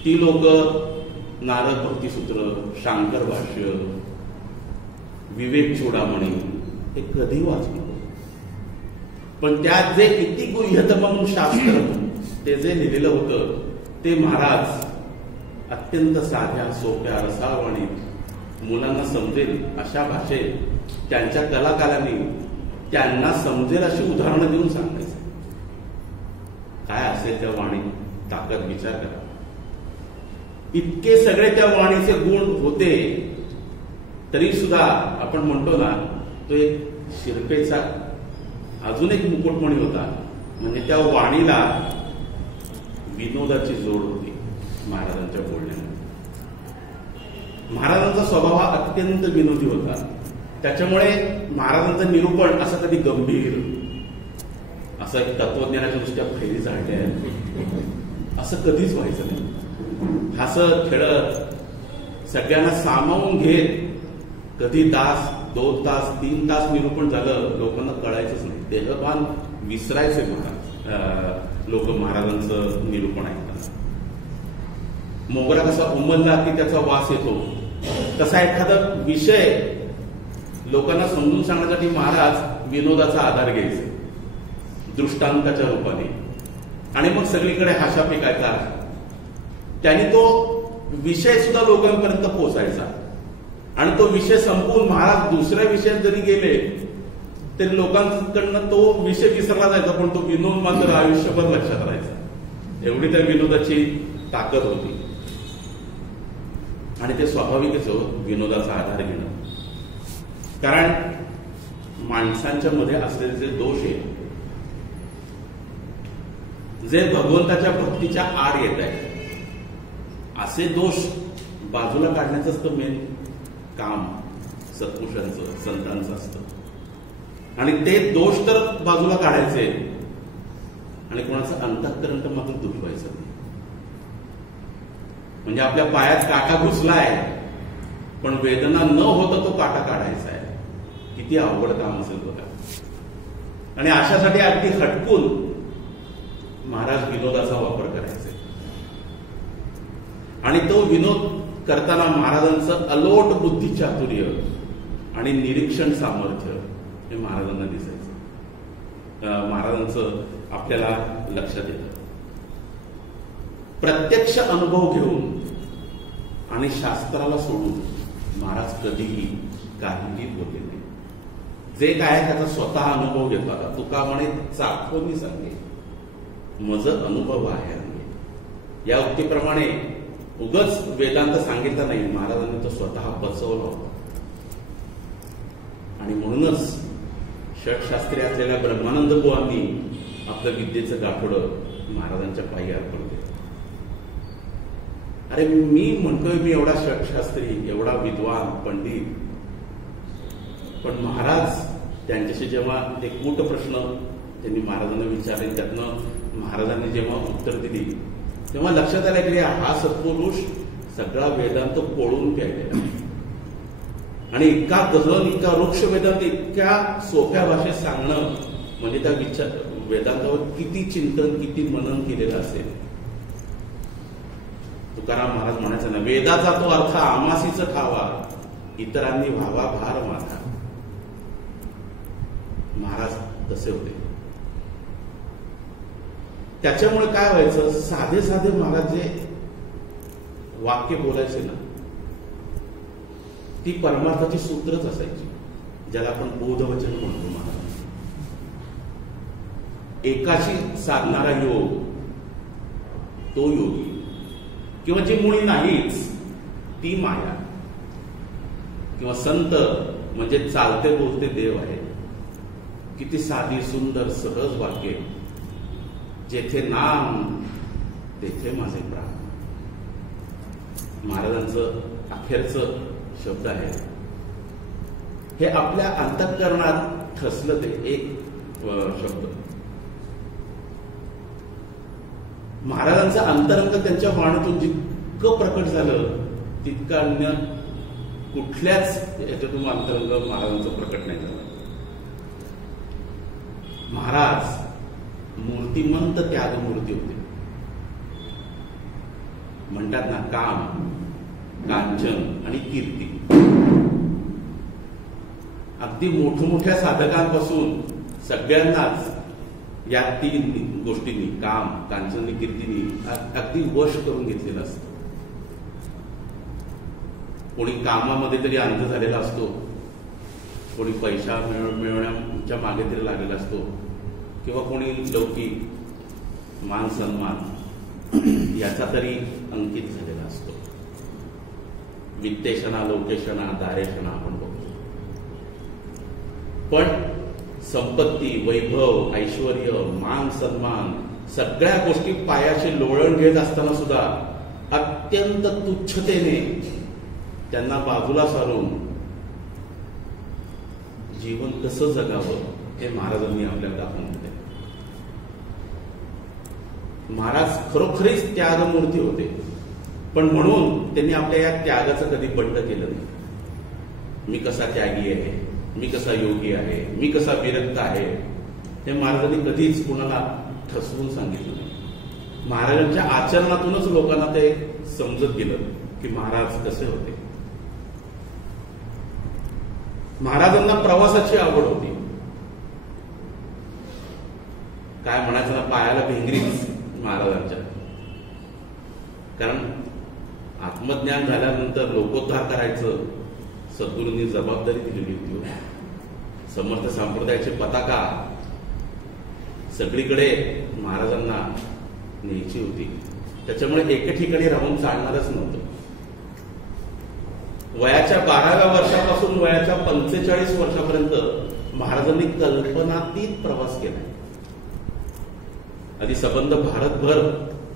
ती लोक नारद भक्तिसूत्र, शांकर भाष्य, विवेक चूडामणी हे कधी वाचलं. पण त्यात जे इति गुह्यतमं शास्त्र ते जे लिहिलेलं होतं ते महाराज अत्यंत साध्या सोप्या रसाळवाणी मुलांना समजेल अशा भाषेत त्यांच्या कलाकारांनी त्यांना समजेल अशी उदाहरणं देऊन सांगायचं. काय असेल त्या वाणी ताकद विचार करा. इतके सगळे त्या वाणीचे गुण होते तरी सुद्धा आपण म्हणतो ना तो एक शिरपेचा अजून एक मुकुटमणी होता, म्हणजे त्या वाणीला विनोदाची जोड होती महाराजांच्या बोलण्यामध्ये. महाराजांचा स्वभाव हा अत्यंत विनोदी होता. त्याच्यामुळे महाराजांचं निरूपण असं कधी गंभीर, असं एक तत्वज्ञानाच्या दृष्ट्या फैरी झाडल्या असं कधीच व्हायचं नाही. हसत खेळत सगळ्यांना सामावून घेत कधी तास 2 तास 3 तास निरूपण झालं लोकांना कळायचंच नाही. देहभान विसरायचे महाराज लोक महाराजांचं निरूपण ऐकतात. मोगरा कसा उमलला की त्याचा वास येतो, तसा एखादा विषय लोकांना समजून सांगण्यासाठी महाराज विनोदाचा आधार घ्यायचे दृष्टांताच्या रूपाने, आणि मग सगळीकडे हाशा पिकायचा. त्यांनी तो विषय सुद्धा लोकांपर्यंत पोहोचायचा. आणि तो विषय संपवून महाराज दुसऱ्या विषयात जरी गेले तरी लोकांकडनं तो विषय विसरला जायचा, पण तो विनोद मात्र आयुष्यभर लक्षात राहायचा. एवढी त्या विनोदाची ताकद होती. आणि ते स्वाभाविकच विनोदाचा आधार घेणं, कारण माणसांच्या मध्ये असलेले जे दोष आहेत, जे भगवंताच्या भक्तीच्या आड येत आहेत, असे दोष बाजूला काढण्याचंच तर मेन काम सत्पुरुषांचं, संतांचं असतं. आणि ते दोष तर बाजूला काढायचे आणि कोणाचं अंतःकरण तर मात्र दुखवायचं नाही. म्हणजे आपल्या पायात काटा घुसलाय पण वेदना न होता तो काटा काढायचा आहे. किती अवघड काम असेल बघा. आणि अशासाठी अगदी हटकून महाराज विनोदाचा वापर करायचे. आणि तो विनोद करताना महाराजांचं अलोट बुद्धी चातुर्य आणि निरीक्षण सामर्थ्य हे महाराजांना दिसायचं. महाराजांचं आपल्याला लक्षात येतं. प्रत्यक्ष अनुभव घेऊन आणि शास्त्राला सोडून महाराज कधीही काहीही बोलले नाही. जे काय त्याचा स्वतः अनुभव घेतला. तुका म्हणे चाखोनी सांगे मज अनुभव आहे. या उक्तीप्रमाणे उगच वेदांत सांगितलं नाही, महाराजांनी तो स्वतः बसवला होता. आणि म्हणूनच षटशास्त्री असलेल्या ब्रह्मानंद बुवांनी आपलं विद्येचं गाठोडं महाराजांच्या पायी अर्पण केलं. अरे मी म्हणतोय मी एवढा षटशास्त्री, एवढा विद्वान पंडित, पण महाराज त्यांच्याशी जेव्हा ते कूट प्रश्न त्यांनी महाराजांना विचारले, त्यातनं महाराजांनी जेव्हा उत्तर दिली तेव्हा लक्षात आलं की हा सत्पुरुष सगळा वेदांत कोळून प्यायलेला आणि इतका गहन, इतका वृक्ष वेदांत इतक्या सोप्या भाषेत सांगणं म्हणजे त्या वेदांतावर किती चिंतन, किती मनन केलेलं असेल. तुकाराम महाराज म्हणायचं ना, वेदाचा तो अर्थ आमासीच ठावा, इतरांनी व्हावा भार माझा. महाराज तसे होते. त्याच्यामुळे काय व्हायचं, साधे साधे महाराज जे वाक्य बोलायचे ना, ती परमार्थाची सूत्रच असायची, ज्याला आपण बोधवचन म्हणतो. महाराज एकाशी साधणारा योग तो योगी, किंवा जी मुळी नाहीच ती माया, किंवा संत म्हणजे चालते बोलते देव आहे. किती साधी सुंदर सहज वाक्य. जेथे नाम तेथे माझे प्राण, महाराजांचं अखेरचं शब्द आहे. हे आपल्या अंतःकरणात ठसलं ते एक शब्द. महाराजांचं अंतरंग त्यांच्या वाणीतून जितकं प्रकट झालं तितकं अन्य कुठल्याच याच्यातून अंतरंग महाराजांचं प्रकट नाही झालं. महाराज मूर्तिमंत त्यागमूर्ती होते. म्हणतात ना, काम, कांचन आणि कीर्ती. अगदी मोठमोठ्या साधकांपासून सगळ्यांनाच या तीन गोष्टींनी, काम, कांचन आणि कीर्तीनी अगदी वश करून घेतलेलं असतं. कोणी कामामध्ये तरी अंध झालेला असतो, कोणी पैसा मिळवण्याच्या मागे तरी लागलेला असतो, किंवा कोणी लौकिक मान सन्मान याचा तरी अंकित झालेला असतो. वित्तेषणा, लौकेषणा, दारेषणा आपण बघतो. पण संपत्ती, वैभव, ऐश्वर्य, मान सन्मान सगळ्या गोष्टी पायाचे लोळण घेत असताना सुद्धा अत्यंत तुच्छतेने त्यांना बाजूला सारून जीवन कसं जगावं हे महाराजांनी आपल्याला दाखवून दिले. महाराज खरोखरीच त्यागमूर्ती होते, पण म्हणून त्यांनी आपल्या या त्यागाचं कधी बंड केलं नाही. मी कसा त्यागी आहे, मी कसा योगी आहे, मी कसा विरक्त आहे, हे महाराजांनी कधीच कुणाला ठसवून सांगितलं नाही. महाराजांच्या आचरणातूनच लोकांना ते समजत गेलं की महाराज कसे होते. महाराजांना प्रवासाची आवड होती. काय म्हणायचं ना, पायाला भिंगरीच महाराजांच्या. कारण आत्मज्ञान झाल्यानंतर लोकोद्धार करायचं सद्गुरूंनी जबाबदारी दिलेली होती. समर्थ संप्रदायाची पताका सगळीकडे महाराजांना न्यायची होती. त्याच्यामुळे एके ठिकाणी राहून चालणारच नव्हतं. वयाच्या 12व्या वर्षापासून वयाच्या 45 वर्षापर्यंत महाराजांनी कल्पनातीत प्रवास केला. आधी संबंध भारतभर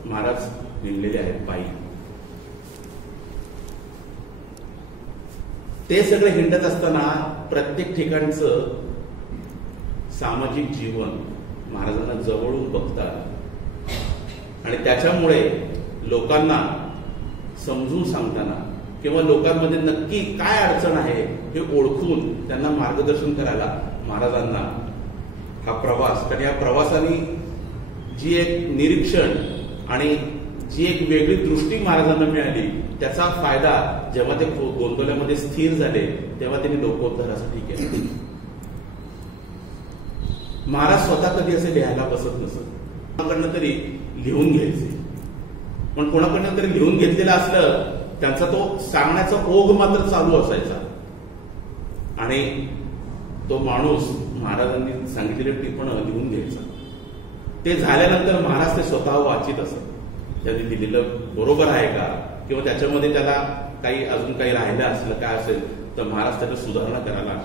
महाराज हिंडलेले आहेत पायी. ते सगळे हिंडत असताना प्रत्येक ठिकाणचं सामाजिक जीवन महाराजांना जवळून बघतात आणि त्याच्यामुळे लोकांना समजून सांगताना किंवा लोकांमध्ये नक्की काय अडचण आहे हे ओळखून त्यांना मार्गदर्शन करायला महाराजांना हा प्रवास, कारण या प्रवासाने जी एक निरीक्षण आणि जी एक वेगळी दृष्टी महाराजांना मिळाली त्याचा फायदा जेव्हा ते गोंदवल्यामध्ये स्थिर झाले तेव्हा त्यांनी लोकोद्धारासाठी केला. महाराज स्वतः कधी असे लिहायला बसत नसत, कोणाकडनं तरी लिहून घ्यायचे, पण कोणाकडनं तरी लिहून घेतलेलं असलं त्यांचा तो सांगण्याचा ओघ मात्र चालू असायचा आणि तो माणूस महाराजांनी सांगितलेले टिपणं लिहून घ्यायचा. ते झाल्यानंतर महाराज ते स्वतः वाचित असत, त्यांनी दिलेलं बरोबर आहे का किंवा त्याच्यामध्ये त्याला काही अजून काही राहिलं असलं काय असेल तर महाराज त्याला सुधारणा करायला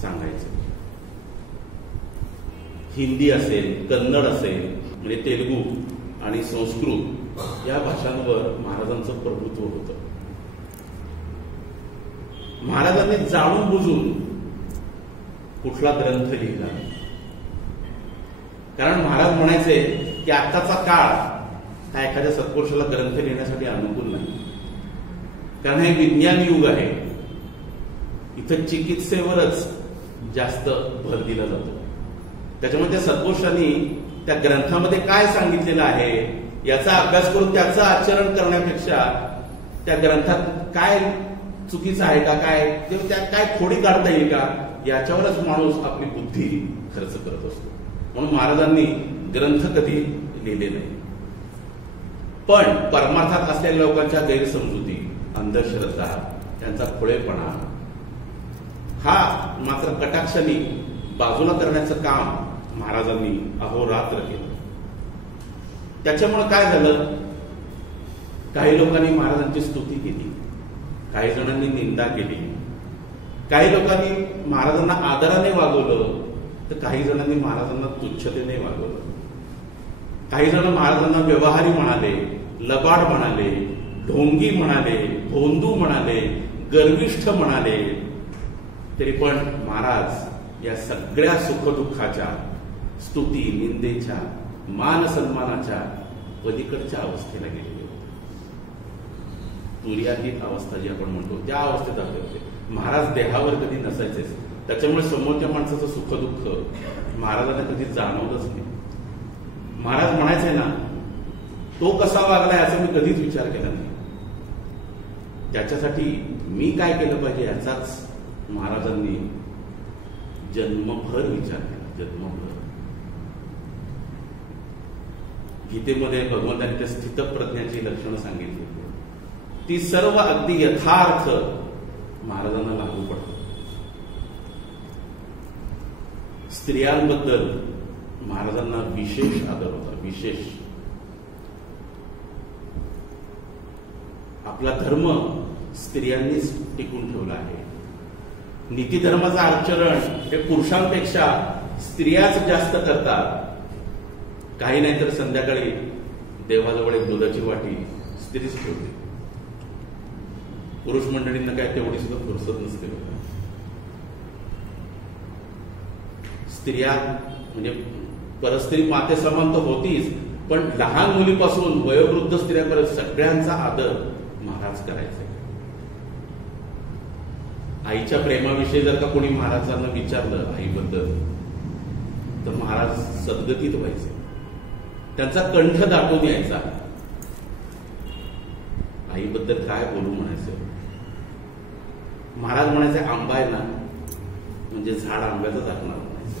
सांगायचे. हिंदी असेल, कन्नड असेल, म्हणजे तेलुगू आणि संस्कृत या भाषांवर महाराजांचं प्रभुत्व होतं. महाराजांनी जाणून बुजून कुठला ग्रंथ लिहिला, कारण महाराज म्हणायचे की आत्ताचा काळ हा एखाद्या सत्पुरुषाला ग्रंथ लिहिण्यासाठी अनुकूल नाही, कारण हे विज्ञान युग आहे. इथं चिकित्सेवरच जास्त भर दिला जातो. त्याच्यामुळे त्या सत्पुरुषांनी त्या ग्रंथामध्ये काय सांगितलेलं आहे याचा अभ्यास करून त्याचं आचरण करण्यापेक्षा त्या ग्रंथात काय चुकीचं आहे का, काय त्यात काय खोडी काढता येईल का याच्यावरच माणूस आपली बुद्धी खर्च करत असतो. म्हणून महाराजांनी ग्रंथ कधी लिहिले नाही. पण परमार्थात असलेल्या लोकांच्या गैरसमजुती, अंधश्रद्धा, त्यांचा खुळेपणा हा मात्र कटाक्षाने बाजूला करण्याचं काम महाराजांनी अहोरात्र केलं. त्याच्यामुळे काय झालं, काही लोकांनी महाराजांची स्तुती केली, काही जणांनी निंदा केली, काही लोकांनी महाराजांना आदराने वागवलं तर काही जणांनी महाराजांना तुच्छतेने वागवलं. काही जण महाराजांना व्यवहारी म्हणाले, लबाड म्हणाले, ढोंगी म्हणाले, भोंदू म्हणाले, गर्विष्ठ म्हणाले. तरी पण महाराज या सगळ्या सुखदुःखाच्या, स्तुती निंदेच्या, मान सन्मानाच्या पलीकडच्या अवस्थेला गेलेले होते. तुर्यातीत अवस्था जी आपण म्हणतो त्या अवस्थेत आले होते. महाराज देहावर कधी नसायचेच, त्याच्यामुळे समोरच्या माणसाचं सुखदुःख महाराजांना कधी जाणवलंच नाही. महाराज म्हणायचे ना, तो कसा वागला याचा मी कधीच विचार केला नाही, त्याच्यासाठी मी काय केलं पाहिजे याचाच महाराजांनी जन्मभर विचार केला. जन्मभर गीतेमध्ये भगवंतांनी त्या स्थितप्रज्ञाची लक्षणं सांगितली, ती सर्व अगदी यथार्थ महाराजांना लागू पडतात. स्त्रियांबद्दल महाराजांना विशेष आदर होता, विशेष. आपला धर्म स्त्रियांनीच टिकून ठेवला आहे. नीतिधर्माचं आचरण हे पुरुषांपेक्षा स्त्रियाच जास्त करतात. काही नाही तर संध्याकाळी देवाजवळ एक दुधाची वाटी स्त्रीच ठेवते. पुरुष मंडळींना काय तेवढी सुद्धा फुरसत नसते. स्त्रिया म्हणजे परस्त्री माते समान तर होतीच, पण लहान मुलीपासून वयोवृद्ध स्त्रियांपर्यंत सगळ्यांचा आदर महाराज करायचे. आईच्या प्रेमाविषयी जर का कोणी महाराजांना विचारलं आईबद्दल तर महाराज सद्गतीत व्हायचे, त्यांचा कंठ दाटून यायचा. आईबद्दल काय बोलू म्हणायचं. महाराज म्हणायचे आंबा आहे ना म्हणजे झाड आंब्याचं दाखणार म्हणायचं.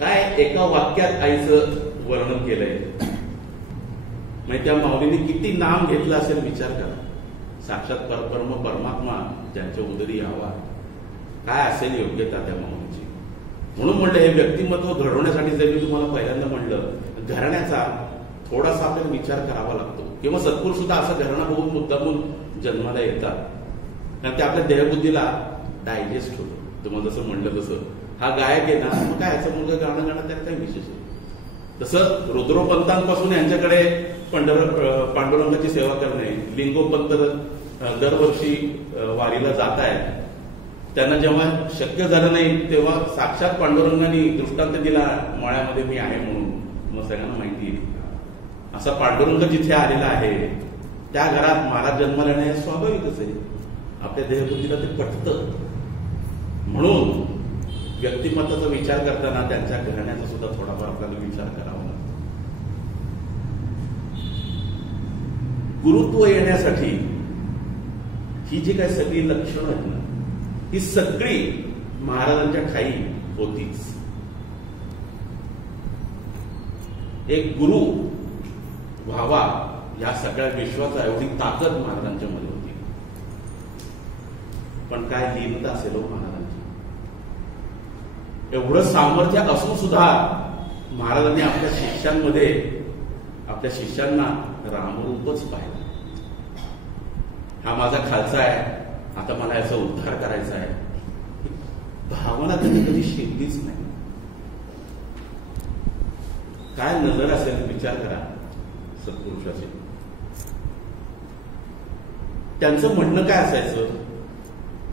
काय एका वाक्यात आईचं वर्णन केलंय. म्हणजे त्या माऊलीने किती नाम घेतलं असेल विचार करा. साक्षात परब्रह्म परमात्मा ज्यांच्या उदरी यावा, काय असेल योग्यता त्या माऊलीची. म्हणून म्हणलं हे व्यक्तिमत्व घडवण्यासाठी जर मी तुम्हाला पहिल्यांदा म्हणलं, घराण्याचा थोडासा आपल्याला विचार करावा लागतो. किंवा सत्पुरुष सुद्धा असं घराणा बघून मुद्दामून जन्माला येतात, कारण ते आपल्या देहबुद्धीला डायजेस्ट होतं. तुम्हाला जसं म्हणलं तसं हा गायक आहे ना, मग काय याचा मुलगा गाणं गाणं त्यात काही विशेष आहे. तसं रुद्रोपंतांपासून यांच्याकडे पांडुरंगाची सेवा करणे, लिंगोपंत दरवर्षी वारीला जात आहेत, त्यांना जेव्हा शक्य झालं नाही तेव्हा साक्षात पांडुरंगाने दृष्टांत दिला, मळ्यामध्ये मी आहे म्हणून. मग सगळ्यांना माहिती आहे असा पांडुरंग जिथे आलेला आहे त्या घरात महाराज जन्माला येणे हे स्वाभाविकच आहे. आपल्या देहबुद्धीला ते पटतं. म्हणून व्यक्तिमत्वाचा विचार करताना त्यांच्या घराण्याचा सुद्धा थोडाफार आपल्याला विचार करावा लागतो. गुरुत्व येण्यासाठी ही जी काही सगळी लक्षणं आहेत ना, ही सगळी महाराजांच्या ठाई होतीच. एक गुरु व्हावा या सगळ्या विश्वाचा एवढी ताकद महाराजांच्या मध्ये होती. पण काय लीनता असेल हो महाराजांची. एवढं सामर्थ्य असून सुद्धा महाराजांनी आपल्या शिष्यांमध्ये आपल्या शिष्यांना रामरूपच पाहिलं. हा माझा खालचा आहे, आता मला याचा उद्धार करायचा आहे, भावना त्यांनी कधी शिरलीच नाही. काय नजर असेल विचार करा सत्पुरुषाचे. त्यांचं म्हणणं काय असायचं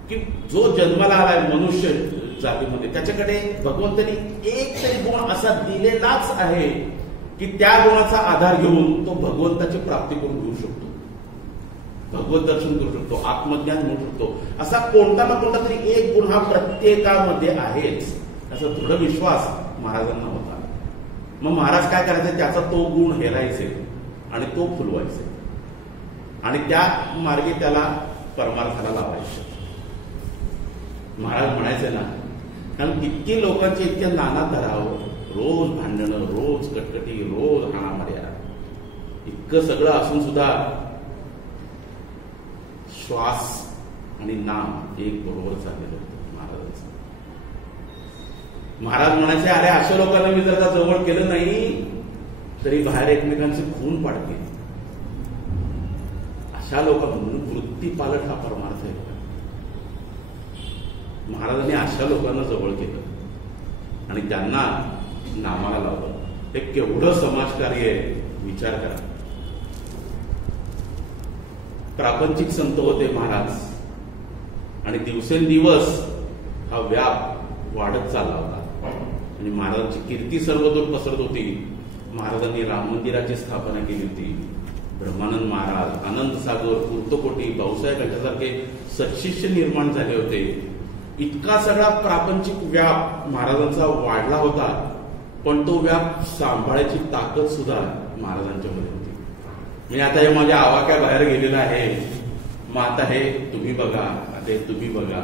की जो जन्माला आलाय मनुष्य जातीमध्ये त्याच्याकडे भगवंतानी एक तरी गुण असा दिलेलाच आहे की त्या गुणाचा आधार घेऊन तो भगवंताची प्राप्ती करून घेऊ शकतो, भगवत दर्शन करू शकतो, आत्मज्ञान होऊ शकतो. असा कोणता ना कोणता तरी एक गुण हा प्रत्येकामध्ये आहेच, असा दृढ विश्वास महाराजांना होता. मग महाराज काय करायचे, त्याचा तो गुण हेरायचे आणि तो फुलवायचे आणि त्या मार्गे त्याला परमार्थाला लावायचे. महाराज म्हणायचे ना, कारण इतकी लोकांचे इतके नाना तराव, रोज भांडणं, रोज कटकटी, रोज हाणामाऱ्या, इतकं सगळं असून सुद्धा श्वास आणि नाम एक बरोबर चाललेलं होतं महाराजांचं. महाराज म्हणायचे, अरे अशा लोकांना मी जर का जवळ केलं नाही तरी बाहेर एकमेकांचे खून पाडतील. अशा लोकांना वृत्ती पालट हा परमार्थ आहे. महाराजांनी अशा लोकांना जवळ केलं आणि त्यांना नामाला लावलं. हे केवढं समाजकार्य आहे विचार करा. प्रापंचिक संत होते महाराज आणि दिवसेंदिवस हा व्याप वाढत चालला होता आणि महाराजांची कीर्ती सर्वदूर पसरत होती. महाराजांनी राम मंदिराची स्थापना केली होती. ब्रह्मानंद महाराज, आनंद सागर, पूर्तकोटी, भाऊसाहेब यांच्यासारखे सत्शिष्य निर्माण झाले होते. इतका सगळा प्रापंचिक व्याप महाराजांचा वाढला होता, पण तो व्याप सांभाळायची ताकद सुद्धा महाराजांच्या मध्ये होती. मी आता हे माझ्या आवाक्या बाहेर गेलेला आहे, मग आता हे तुम्ही बघा, आता हे तुम्ही बघा,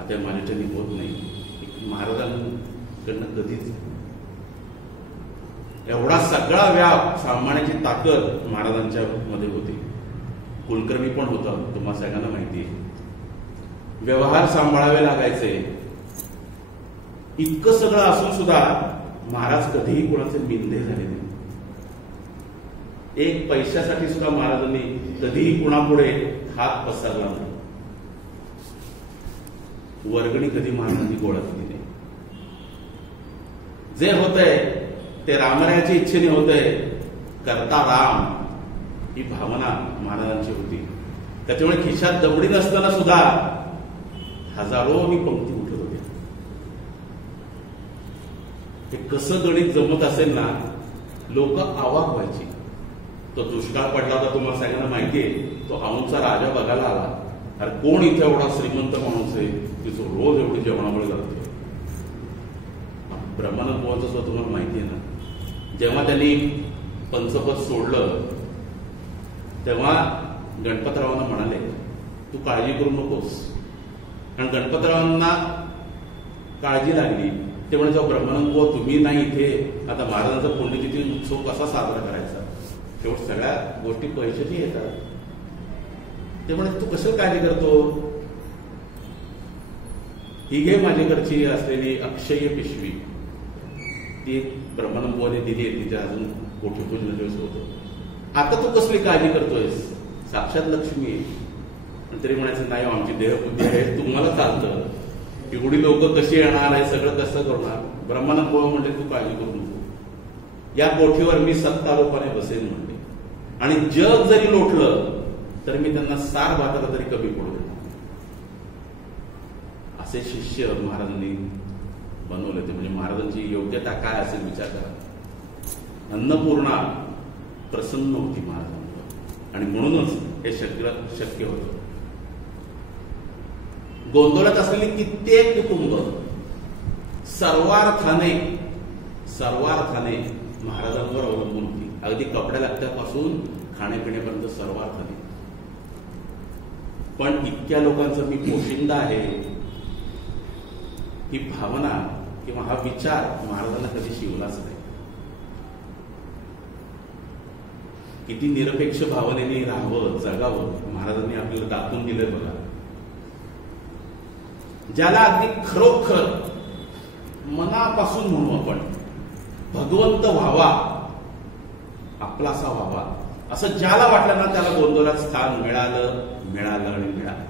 आता माझ्याच्याने होत नाही. महाराजांकडनं कधीच एवढा सगळा व्याप सांभाळण्याची ताकद महाराजांच्या मध्ये होती. कुलकर्णी पण होता, तुम्हाला सगळ्यांना माहिती आहे. व्यवहार सांभाळावे लागायचे. इतकं सगळं असून सुद्धा महाराज कधीही कोणाचे मिंदे झाले नाही. एक पैशासाठी सुद्धा महाराजांनी कधीही कुणापुढे हात पसरला नाही. वर्गणी कधी महाराजांनी गोळा केली नाही. जे होतंय ते रामरायाच्या इच्छेने होतंय, करता राम ही भावना महाराजांची होती. त्याच्यामुळे खिशात दमडी नसताना सुद्धा हजारोनी पंक्ती उठत होत्या. हे कसं गणित जमत असेल ना, लोक अवाक व्हायची. तो दुष्काळ पडला होता, तुम्हाला सगळ्यांना माहिती आहे. तो औंधचा राजा बघायला आला, अरे कोण इथे एवढा श्रीमंत माणूस आहे की जो रोज एवढी जेवणामुळे जातो. ब्रह्मानंद बुवांचं सुद्धा तुम्हाला माहिती आहे ना, जेव्हा त्यांनी पंचपद सोडलं तेव्हा गणपतरावांना म्हणाले, तू काळजी करू नकोस. कारण गणपतरावांना काळजी लागली. ते म्हणजे ब्रह्मानंद बुवा तुम्ही नाही इथे, आता महाराजांचा पुण्यतिथी उत्सव कसा साजरा करायचा, तेवढं सगळ्या गोष्टी पैशाची येतात. ते म्हणजे तू कसं काळजी करतो, ही घे माझ्याकडची असलेली अक्षय पिशवी, ती ब्रह्मानंद बुवाने दिली आहे, तिच्या अजून कोठीपूजन दिवस होतो. आता तू कसली काळजी करतोयस, साक्षात लक्ष्मी आहे. तरी म्हणायचं नाही, आमची देहबुद्धी आहे, तुम्हाला चालतं, एवढी लोक कशी येणार आहे, सगळं कसं करणार. ब्रह्मानंद बुवा म्हणले तू काळजी करू नको, या कोठीवर मी सत्तारूपाने बसेन म्हणले. आणि जग जरी लोटलं तर मी त्यांना सार भाकर तरी कमी पडू देणार. असे शिष्य महाराजांनी बनवले होते. म्हणजे महाराजांची योग्यता काय असेल विचार करा. अन्नपूर्णा प्रसन्न होती महाराजांवर आणि म्हणूनच हे शक्य होतं. गोंधळात असलेली कित्येक कुटुंब सर्वार्थाने महाराजांवर अवलंबून होती. अगदी कपड्या लागत्यापासून खाण्यापिण्यापर्यंत सर्वार्थाने. पण इतक्या लोकांचं मी पोशिंदा आहे ही भावना किंवा हा विचार महाराजांना कधी शिवलाच नाही. किती निरपेक्ष भावनेने राहावं, जगावं महाराजांनी आपल्याला दाखवून दिलंय बघा. ज्याला अगदी खरोखर मनापासून म्हणू आपण भगवंत व्हावा, आपलासा व्हावा असं ज्याला वाटलं ना त्याला गोंधळात स्थान मिळालं आणि मिळालं.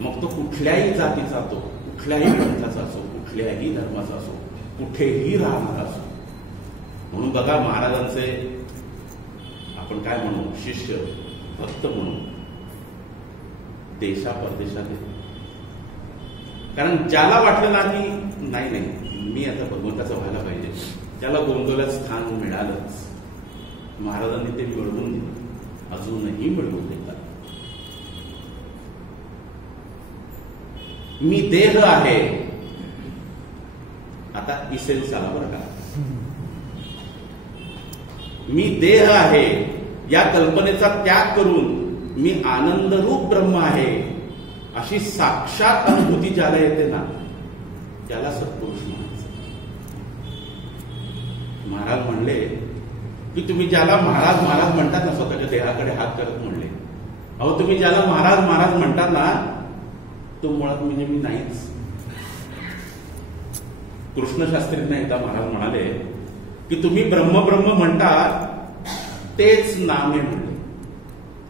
मग तो कुठल्याही जातीचा असो, कुठल्याही पंथाचा असो, कुठल्याही धर्माचा असो, कुठेही राहणार असो. म्हणून बघा महाराजांचे आपण काय म्हणू, शिष्य भक्त म्हणू देशा परदेशात येतो. कारण ज्याला वाटलं ना की नाही मी आता भगवंताचं व्हायला पाहिजे, त्याला गोंधळात स्थान मिळालंच. महाराजांनी ते मिळवून दिलं, अजूनही मिळवून देतात. मी देह आहे, आता इसेन्स आला बरं का. मी देह आहे या कल्पनेचा त्याग करून मी आनंदरूप ब्रह्म आहे अशी साक्षात अनुभूती ज्याला येते ना त्याला सत्पुरुष म्हणायचं. महाराज म्हणले की तुम्ही ज्याला महाराज महाराज म्हणतात ना, स्वतःच्या देहाकडे हात करत म्हणले, अहो तुम्ही ज्याला महाराज महाराज म्हणतात ना तो मुळात म्हणजे मी नाहीच. कृष्णशास्त्रींना एकदा महाराज म्हणाले की तुम्ही ब्रह्म ब्रह्म म्हणतात तेच नाम आहे म्हणले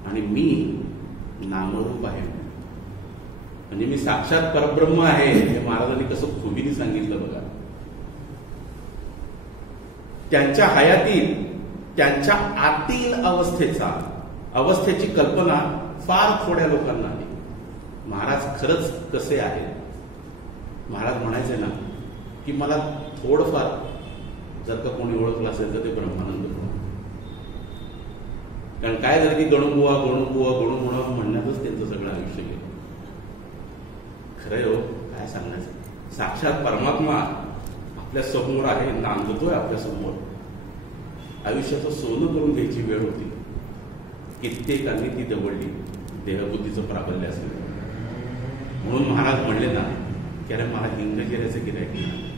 आणि मी नामरूप आहे म्हणजे मी साक्षात परब्रह्म आहे. हे महाराजांनी कसं खुबीने सांगितलं बघा. त्यांच्या हयातीत त्यांच्या आतील अवस्थेची कल्पना फार थोड्या लोकांना आहे. महाराज खरंच कसे आहेत. महाराज म्हणायचे ना की मला थोडंफार जर का कोणी ओळखलं असेल तर ते ब्रह्मानंद. कारण काय झालं की गणुबुवा म्हणण्यातच त्यांचं सगळं आयुष्य गेलं. खरंय हो, काय सांगायचं. साक्षात परमात्मा आपल्या समोर आहे, नांदतोय आपल्या समोर. आयुष्याचं सोनं करून घ्यायची वेळ होती. कित्येकांनी ती दवडली देहबुद्धीचं प्राबल्य असेल. म्हणून महाराज म्हणले ना की अरे मला हिंगजिऱ्याचं गिऱ्हाईक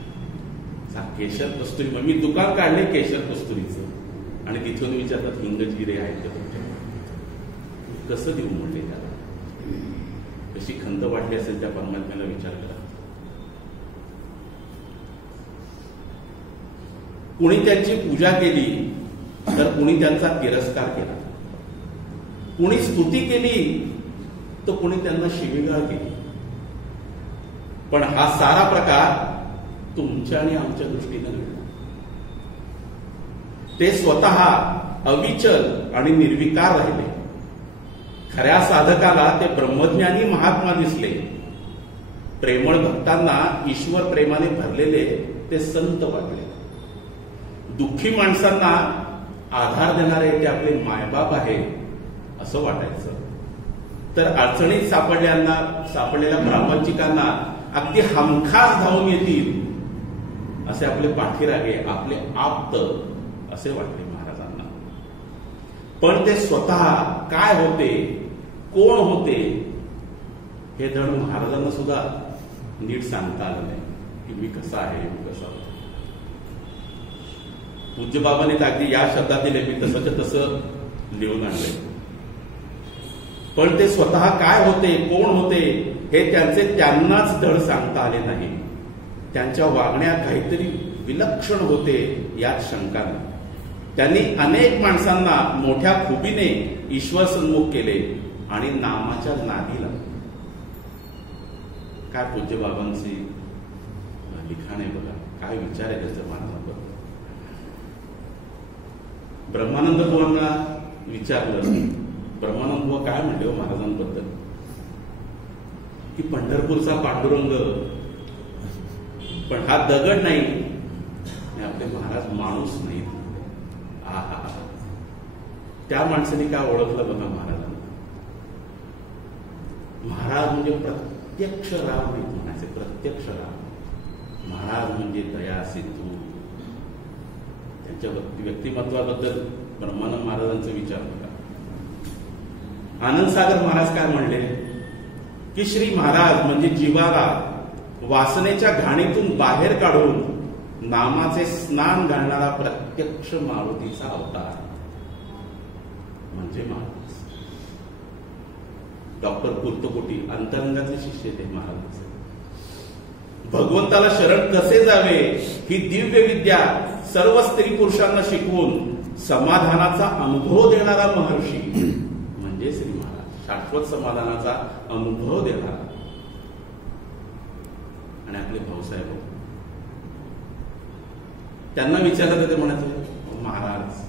केशर कस्तुरी. मग मी दुकान काढले केशर कस्तुरीचं आणि तिथून विचारतात हिंगजिरे आहेत का तुमच्या. कसं देऊ म्हणले त्याला. कशी खंत वाटली असेल त्या परमात्म्याला विचार करा. कुणी त्यांची पूजा केली तर कुणी त्यांचा तिरस्कार केला. कुणी स्तुती केली तर कुणी त्यांना शिवीगाळ केली. पण हा सारा प्रकार तुमच्या आणि आमच्या दृष्टीने घडला. ते स्वतः अविचल आणि निर्विकार राहिले. खऱ्या साधकाला ते ब्रह्मज्ञानी महात्मा दिसले. प्रेमळ भक्तांना ईश्वर प्रेमाने भरलेले ते संत वाटले. दुःखी माणसांना आधार देणारे ते आपले मायबाप आहे असं वाटायचं. तर अडचणीत सापडलेल्या प्रापंचिकांना अगदी हमखास धावून येतील असे आपले पाठीरागे, आपले आप्त असे वाटले महाराजांना. पण ते स्वतः काय होते, कोण होते हे धड महाराजांना सुद्धा नीट सांगता आलं नाही की मी कसा आहे, मी कसा होतो. पूज्य बाबांनी अगदी या शब्दात दिले, मी तसंच तसं लिहून आणलंय. पण ते स्वतः काय होते, कोण होते हे त्यांनाच धड सांगता आले नाही. त्यांच्या वागण्यात काहीतरी विलक्षण होते यात शंका नाही. त्यांनी अनेक माणसांना मोठ्या खुबीने ईश्वर सन्मुख केले आणि नामाच्या नादी लागले. काय पूज्य बाबांची लिखाण आहे बघा, काय विचार आहे त्याच्या महाराजांबद्दल. ब्रह्मानंद बुवांना विचारलं ब्रह्मानंद बुवा काय म्हणले हो महाराजांबद्दल, की पंढरपूरचा पांडुरंग पण हा दगड नाही, आपले महाराज माणूस नाही. आहा, त्या माणसाने काय ओळखलं बघा महाराजांना. महाराज म्हणजे प्रत्यक्ष राम नाही म्हणायचे, प्रत्यक्ष राम. महाराज म्हणजे दया सिंधू. त्यांच्या व्यक्तिमत्वाबद्दल ब्रह्मानंद महाराजांचा विचार बघा. आनंदसागर महाराज काय म्हणले, की श्री महाराज म्हणजे जीवाला वासनेच्या घाणीतून बाहेर काढून नामाचे स्नान घालणारा प्रत्यक्ष मारुतीचा अवतार म्हणजे महाराज. डॉक्टर कुर्तकोटी अंतरंगाचे शिष्य ते महाराज. भगवंताला शरण कसे जावे ही दिव्य विद्या सर्व स्त्री पुरुषांना शिकवून समाधानाचा अनुभव देणारा महर्षी म्हणजे श्री महाराज. शाश्वत समाधानाचा अनुभव देणारा. आणि आपले भाऊसाहेब त्यांना विचारलं तर ते म्हणायचे, महाराज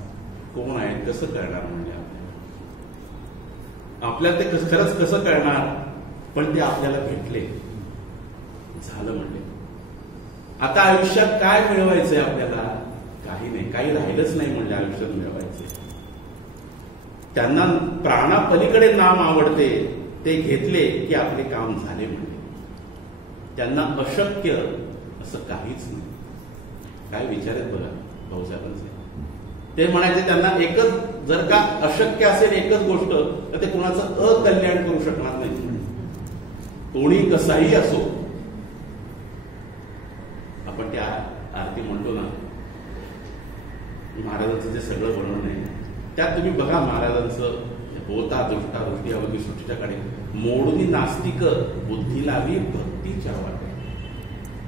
कोण आहेत, कसं करणार म्हणजे आपल्याला ते खरंच कसं करणार, पण ते आपल्याला भेटले, झालं म्हणले. आता आयुष्यात काय मिळवायचंय आपल्याला, काही नाही, काही राहिलंच नाही म्हणजे आयुष्यात मिळवायचे. त्यांना प्राणापलीकडे नाम आवडते, ते घेतले की आपले काम झाले म्हणले. त्यांना अशक्य असं काहीच नाही. काय विचार आहेत बघा भाऊसाहेबांचे. ते म्हणायचे त्यांना एकच, जर का अशक्य असेल एकच गोष्ट, तर ते कुणाचं अकल्याण करू शकणार नाही. कोणी कसाही असो. आपण त्या आरती म्हणतो ना, महाराजांचं जे सगळं वर्णन आहे त्यात तुम्ही बघा महाराजांचं होता दृष्टा दृष्टी अवधी सृष्टीच्याकडे मोडून नास्तिक बुद्धी लावी भक्तीच्या वाटे.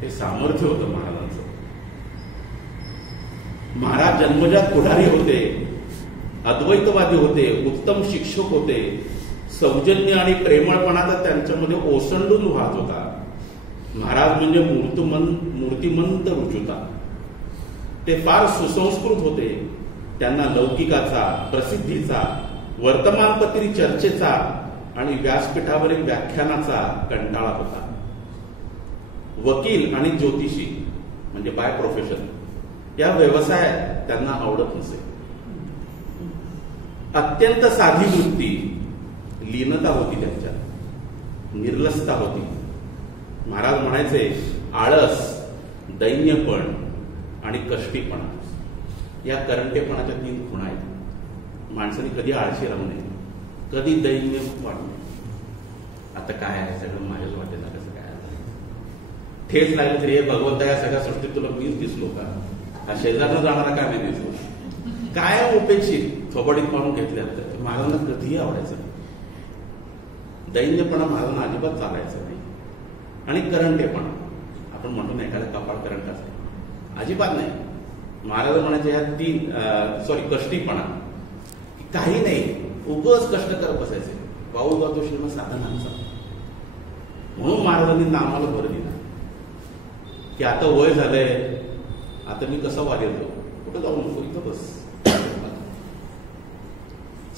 हे सामर्थ्य होतं महाराजांचं. महाराज जन्मजात पुढारी होते, अद्वैतवादी होते, उत्तम शिक्षक होते. सौजन्य आणि प्रेमळपणा तर त्यांच्यामध्ये ओसंडून वाहत होता. महाराज म्हणजे मूर्तिमंत रुजुता. ते फार सुसंस्कृत होते. त्यांना लौकिकाचा, प्रसिद्धीचा, वर्तमानपत्री चर्चेचा आणि व्यासपीठावरील व्याख्यानाचा कंटाळा होता. वकील आणि ज्योतिषी म्हणजे बाय प्रोफेशन या व्यवसायात त्यांना आवडत नसे. अत्यंत साधी वृत्ती, लीनता होती त्यांच्यात, निर्लसता होती. महाराज म्हणायचे आळस, दैन्यपण आणि कष्टीपणा या करंटेपणाच्या 3 खुणा आहेत. माणसाने कधी आळशी राहू नये, कधी दैन्य वाढू नये. आता काय आहे सगळं माझ्याच वाटेला, कसं काय ठेच लागलं तरी हे भगवंता या सगळ्या सृष्टीत तुला मीच दिसलो का, हा शेजारला जाणारा काय नाही दिसलो, काय उपेक्षित थोबडीत मारून घेतले. महाराजांना कधीही आवडायचं नाही. दैन्यपणा महाराजांना अजिबात चालायचं नाही. आणि करंटेपणा, आपण म्हणतो ना एखादा कपाळ करंट असतो, अजिबात नाही. महाराज म्हणायचे ह्या 3 कष्टीपणा, काही नाही, उगाच कष्ट करत बसायचे. पाऊल जातो श्रीमंत साधनांचा. म्हणून महाराजांनी नामाला भर दिला की आता वय झालंय, आता मी कसा वाद येतो, कुठं जाऊ नको, इथं बस.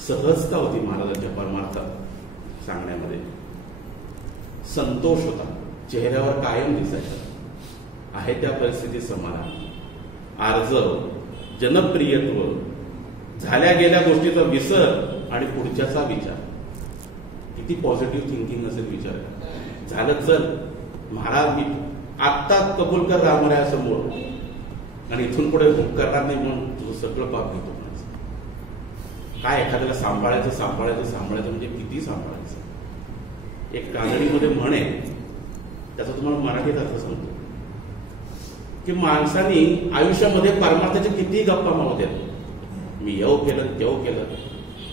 सहजता होती महाराजांच्या परमार्थात सांगण्यामध्ये. संतोष होता, चेहऱ्यावर कायम दिसायचा. आहे त्या परिस्थितीत समाधान, आर्जव, जनप्रियत्व, झाल्या गेल्या गोष्टीचा विसर आणि पुढच्याचा विचार. किती पॉझिटिव्ह थिंकिंग असेल विचार. झालं चल महाराज मी आत्ता कबूल कर रामरायासमोर आणि इथून पुढे भूक करणार नाही म्हणून तुझं सगळं पाप घेतो. काय एखाद्याला सांभाळायचं म्हणजे किती सांभाळायचं. एक कानडीमध्ये म्हण आहे, त्याचा तुम्हाला मराठीत अर्थ सांगतो की माणसाने आयुष्यामध्ये परमार्थाचे किती गप्पा मारू द्यात. मी येऊ केलं, तेव केलं,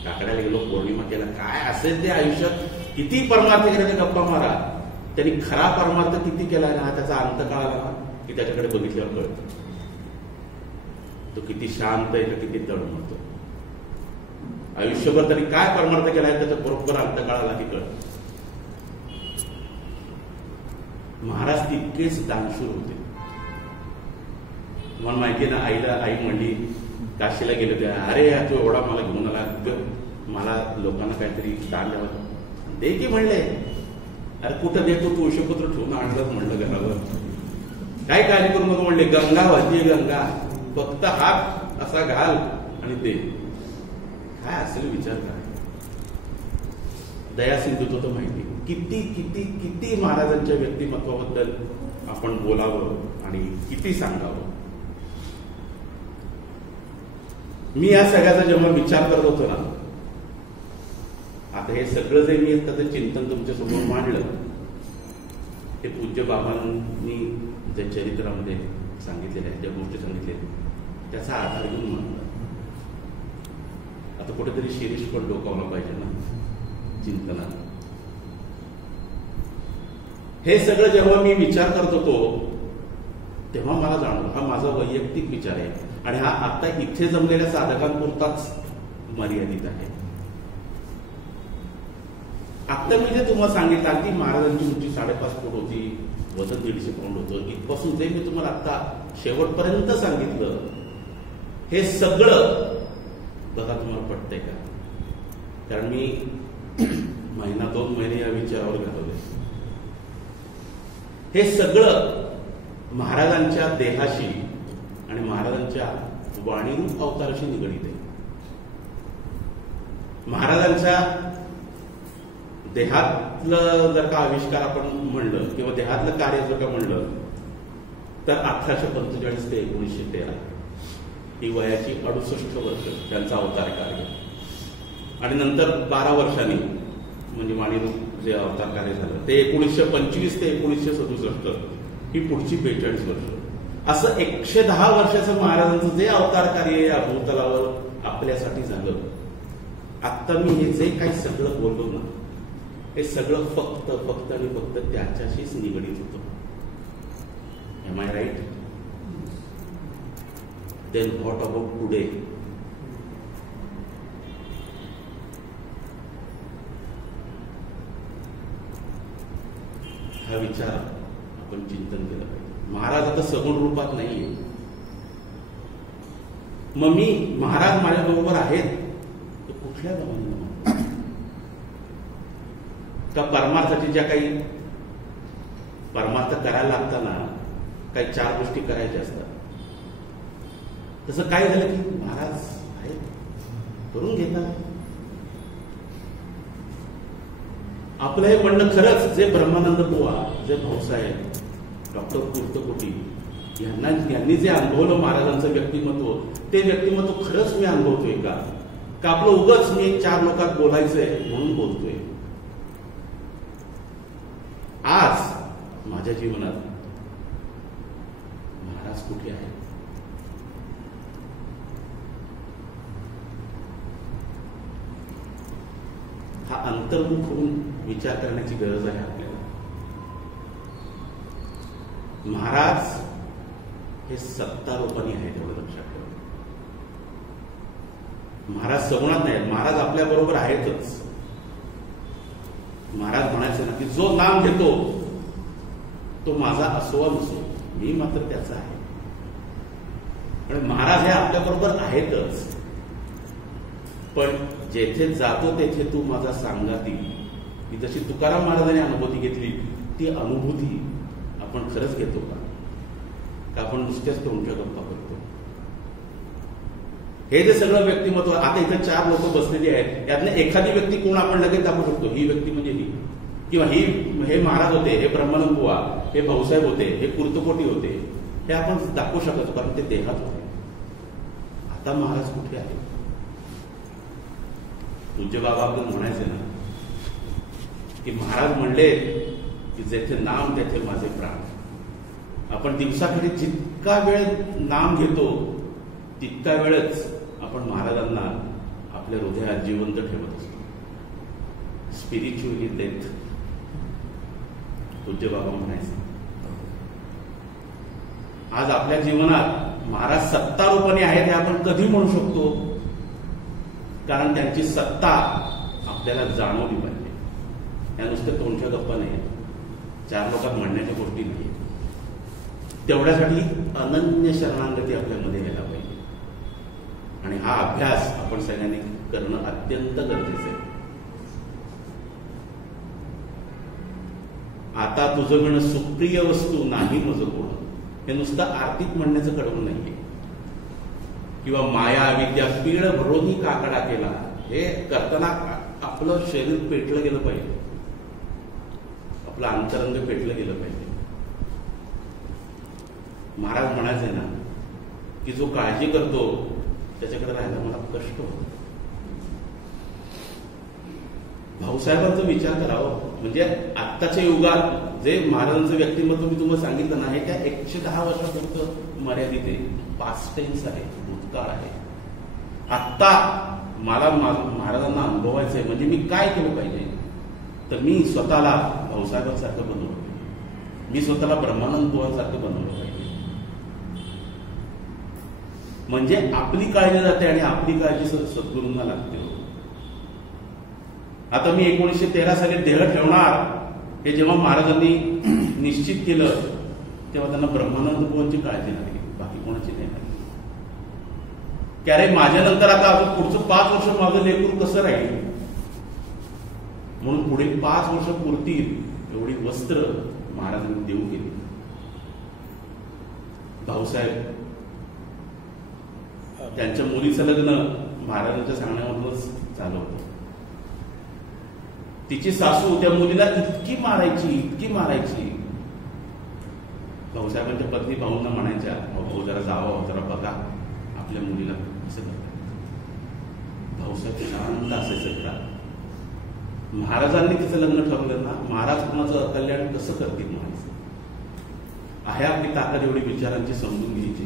काकड्याला गेलो, पौर्णिमा केला, काय असेल ते आयुष्यात किती परमार्थ केले ते गप्पा मारा. त्यांनी खरा परमार्थ किती केला ना त्याचा अंत कळाला ना की त्याच्याकडे बघितल्यावर कळतं तो किती शांत आहे का किती तळमळतो. आयुष्यभर त्यांनी काय परमार्थ केलाय त्याचा बरोबर अंत कळाला की कळतं. महाराज तितकेच दानशूर होते. मला माहिती ना, आई म्हणली काशीला गेले होते, अरे तू एवढा मला घेऊन आला, मला लोकांना काहीतरी दान द्यावं, दे की म्हणले. अरे कुठं देतो, तुळशीपत्र ठेवून आणलं म्हणलं घरावर, काय काळजी करू नको म्हणले. गंगा वाहतीये गंगा, फक्त हात असा घाल आणि दे. काय असेल विचार करा. दया सिंधू तो माहिती किती किती किती महाराजांच्या व्यक्तिमत्वाबद्दल आपण बोलावं आणि किती सांगावं. मी या सगळ्याचा जेव्हा विचार करत होतो ना, आता हे सगळं जे मी त्याचं चिंतन तुमच्या समोर मांडलं, ते पूज्य बाबांनी जे चरित्रामध्ये सांगितलेले आहेत, ज्या गोष्टी सांगितल्या त्याचा आधार घेऊन मांडला. आता कुठेतरी शिरीष पण डोकावला पाहिजे ना चिंतनात. हे सगळं जेव्हा मी विचार करत होतो तेव्हा मला जाणवलं हा माझा वैयक्तिक विचार आहे आणि हा आता इथे जमलेल्या साधकांपुरताच मर्यादित आहे. आता मी जे तुम्हाला सांगितलं अगदी महाराजांची उंची 5.5 फूट होती, वजन 150 पाऊंड होतं, इथपासून जे मी तुम्हाला आता शेवटपर्यंत सांगितलं, हे सगळं बघा तुम्हाला पटतंय का? कारण मी 1-2 महिने या विचारावर घालवले. हे सगळं महाराजांच्या देहाशी आणि महाराजांच्या वाणीरूप अवताराशी निगडीत आहे. महाराजांच्या देहातलं जर का आविष्कार आपण म्हणलं किंवा देहातलं कार्य जर का म्हणलं तर 1845 ते 1913 ही वयाची 68 वर्ष त्यांचा अवतार कार्य, आणि नंतर 12 वर्षांनी म्हणजे वाणीरूप जे अवतार कार्य झालं ते 1925 ते 1967 ही पुढची 42 वर्ष. असं 110 वर्षाचं महाराजांचं जे अवतार कार्य या भूतलावर आपल्यासाठी झालं. आता मी हे जे काही सगळं बोललो ना, हे सगळं फक्त आणि फक्त त्याच्याशीच निगडीत होतं. Am I right? Then what about today? हा विचार आपण चिंतन केलं पाहिजे. महाराज आता सगुण रूपात नाहीये. मग मी महाराज माझ्या बरोबर आहेत तर कुठल्या गावाने का परमार्थाची ज्या काही परमार्थ करायला लागताना काही 4 गोष्टी करायच्या असतात, तसं काय झालं की महाराज आहेत करून घेतात. आपलं हे म्हणणं खरंच जे ब्रह्मानंद बुवा, जे भाऊसाहेब, डॉक्टर कुर्तकोटी यांनी जे अनुभवलं महाराजांचं व्यक्तिमत्व, ते व्यक्तिमत्व खरंच मी अनुभवतोय का आपलं उगाच मी 4 लोकात बोलायचंय म्हणून बोलतोय? आज माझ्या जीवनात महाराज कुठे आहे? हा अंतर्मुख होऊन विचार करण्याची गरज आहे आपल्याला. महाराज हे सत्तारूपाने आहेत एवढं लक्षात ठेवा. महाराज सगुणात नाही, महाराज आपल्या बरोबर आहेतच. महाराज म्हणायचं ना की जो नाम घेतो तो माझा असो वा नसो, मी मात्र त्याचा आहे. आणि महाराज हे आपल्या बरोबर आहेतच, पण जेथे जातो तेथे तू माझा सांगाती, की जशी तुकाराम महाराजांनी अनुभूती घेतली, ती अनुभूती आपण खरंच घेतो का आपण नुसत्याच तोंडच्या गप्पा करतो? हे जे सगळं व्यक्तिमत्व, आता इथे 4 लोक बसलेली आहेत, यातनं एखादी व्यक्ती कोण आपण लगेच दाखवू शकतो, ही व्यक्ती म्हणजे ही, किंवा हे महाराज होते, हे ब्रह्मानंद बुवा, हे भाऊसाहेब होते, हे कुर्तकोटी होते, हे आपण दाखवू शकतो कारण ते देहात होते. आता महाराज कुठे आहे? पूज्य बाबा आपण म्हणायचे ना की महाराज म्हणले की जेथे नाम तेथे माझे प्राण. आपण दिवसाकडे जितका वेळ नाम घेतो तितका वेळच आपण महाराजांना आपल्या हृदयात जिवंत ठेवत असतो. स्पिरिच्युअली डेथ पूज्य बाबा म्हणायचे. आज आपल्या जीवनात महाराज सत्तारूपाने आहेत हे आपण कधी म्हणू शकतो? कारण त्यांची सत्ता आपल्याला जाणवली पाहिजे. या नुसत्या तोंडच्या गप्पा नाही, 4 लोकात म्हणण्याच्या गोष्टी नाही. तेवढ्यासाठी अनन्य शरणागती आपल्यामध्ये यायला पाहिजे. आणि हा अभ्यास आपण सगळ्यांनी करणं अत्यंत गरजेचं आहे. आता तुझं म्हणणं सुप्रिय वस्तू नाही माझं कोण, हे नुसतं आर्थिक म्हणण्याचं कडवं नाहीये. किंवा माया विद्या पीळ भरोनी काकडा केला, हे करताना आपलं शरीर पेटलं गेलं पाहिजे, आपलं अंतरंग पेटलं गेलं पाहिजे. महाराज म्हणायचे ना की जो काळजी करतो त्याच्याकडे राहायला मला कष्ट होतो. भाऊसाहेबांचा विचार करावा, म्हणजे आत्ताच्या युगात जे महाराजांचं व्यक्तिमत्व मी तुम्हाला सांगितलं ना, हे त्या 110 वर्षापर्यंत मर्यादित आहे, पास्ट टेन्स आहे, भूतकाळ आहे. आत्ता मला महाराजांना अनुभवायचं आहे, म्हणजे मी काय केलं पाहिजे, तर मी स्वतःला भाऊसाहेबांसारखं बनवलं, मी स्वतःला ब्रह्मानंद बुवांसारखं बनवलं पाहिजे. म्हणजे आपली काळजी जाते आणि आपली काळजी सद्गुरूंना लागते. आता मी 1913 साली देह ठेवणार हे जेव्हा महाराजांनी निश्चित केलं तेव्हा त्यांना ब्रह्मानंद बुवांची काळजी लागली, बाकी कोणाची नाही लागली. की अरे माझ्यानंतर आता अजून पुढचं 5 वर्ष माझं लेकरू कसं राहील, म्हणून पुढे 5 वर्ष पुरतील एवढी वस्त्र महाराजांनी देऊ केली. भाऊसाहेब त्यांच्या मुलीचं लग्न महाराजांच्या सांगण्यामधूनच झालं होतं. तिची सासू त्या मुलीला इतकी मारायची. भाऊसाहेबांच्या पत्नी भाऊंना म्हणायच्या, भाऊ जरा जावं, जरा बघा आपल्या मुलीला कसं करतात. भाऊसाहेब शांत असायचं का. महाराजांनी तिचं लग्न ठरवलं ना, महाराज कुणाचं कल्याण कसं करतील म्हणायचं. आहे आपली ताकद एवढी विचारांची समजून घ्यायची.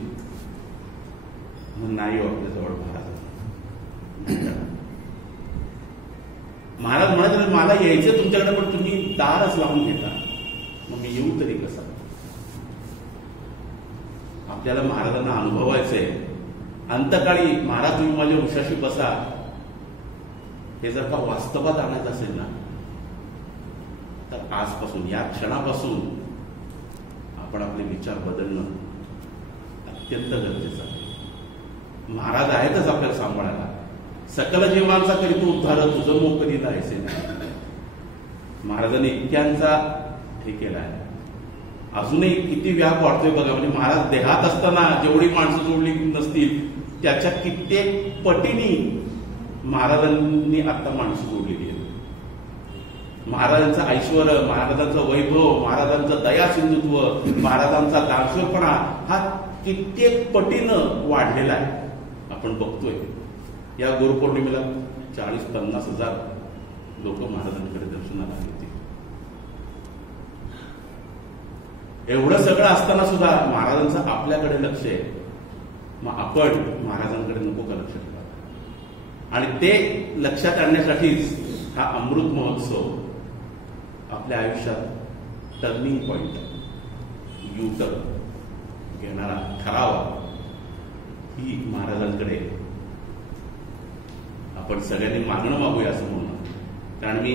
नाही आपल्याजवळ महाराज म्हणायचं मला यायचं तुमच्याकडे, पण तुम्ही दारच लावून घेता, मग मी येऊ तरी कसा. आपल्याला महाराजांना अनुभवायचंय. अंतकाळी महाराज तुम्ही माझ्या उशाशी बसा, हे जर का वास्तवात आणायचं असेल ना, तर आजपासून या क्षणापासून आपण आपले विचार बदलणं अत्यंत गरजेचं आहे. महाराज आहेतच आपल्याला सांभाळायला. सकल जीवांचा करी तू उद्धार, तुझं मोक कधी जायचे नाही. महाराजांनी इतक्यांचा हे केला आहे. अजूनही किती व्याप वाढतोय बघा. म्हणजे महाराज देहात असताना जेवढी माणसं जोडली नसतील त्याच्या कित्येक पटीने महाराजांनी आता माणसं जोडलेली आहेत. महाराजांचं ऐश्वर, महाराजांचं वैभव, महाराजांचं दया सिंधुत्व, महाराजांचा दानशूरपणा हा कित्येक पटीनं वाढलेला आहे. आपण बघतोय या गुरुपौर्णिमेला 40-50 हजार लोक महाराजांकडे दर्शनाला आले होते. एवढं सगळं असताना सुद्धा महाराजांचं आपल्याकडे लक्ष आहे. मग आपण महाराजांकडे नको का लक्ष ठेवा. आणि ते लक्षात आणण्यासाठीच हा अमृत महोत्सव आपल्या आयुष्यात टर्निंग पॉइंट, यू टर्न घेणारा ठरावा ही महाराजांकडे आपण सगळ्यांनी मागणं मागूया असं म्हणून. कारण मी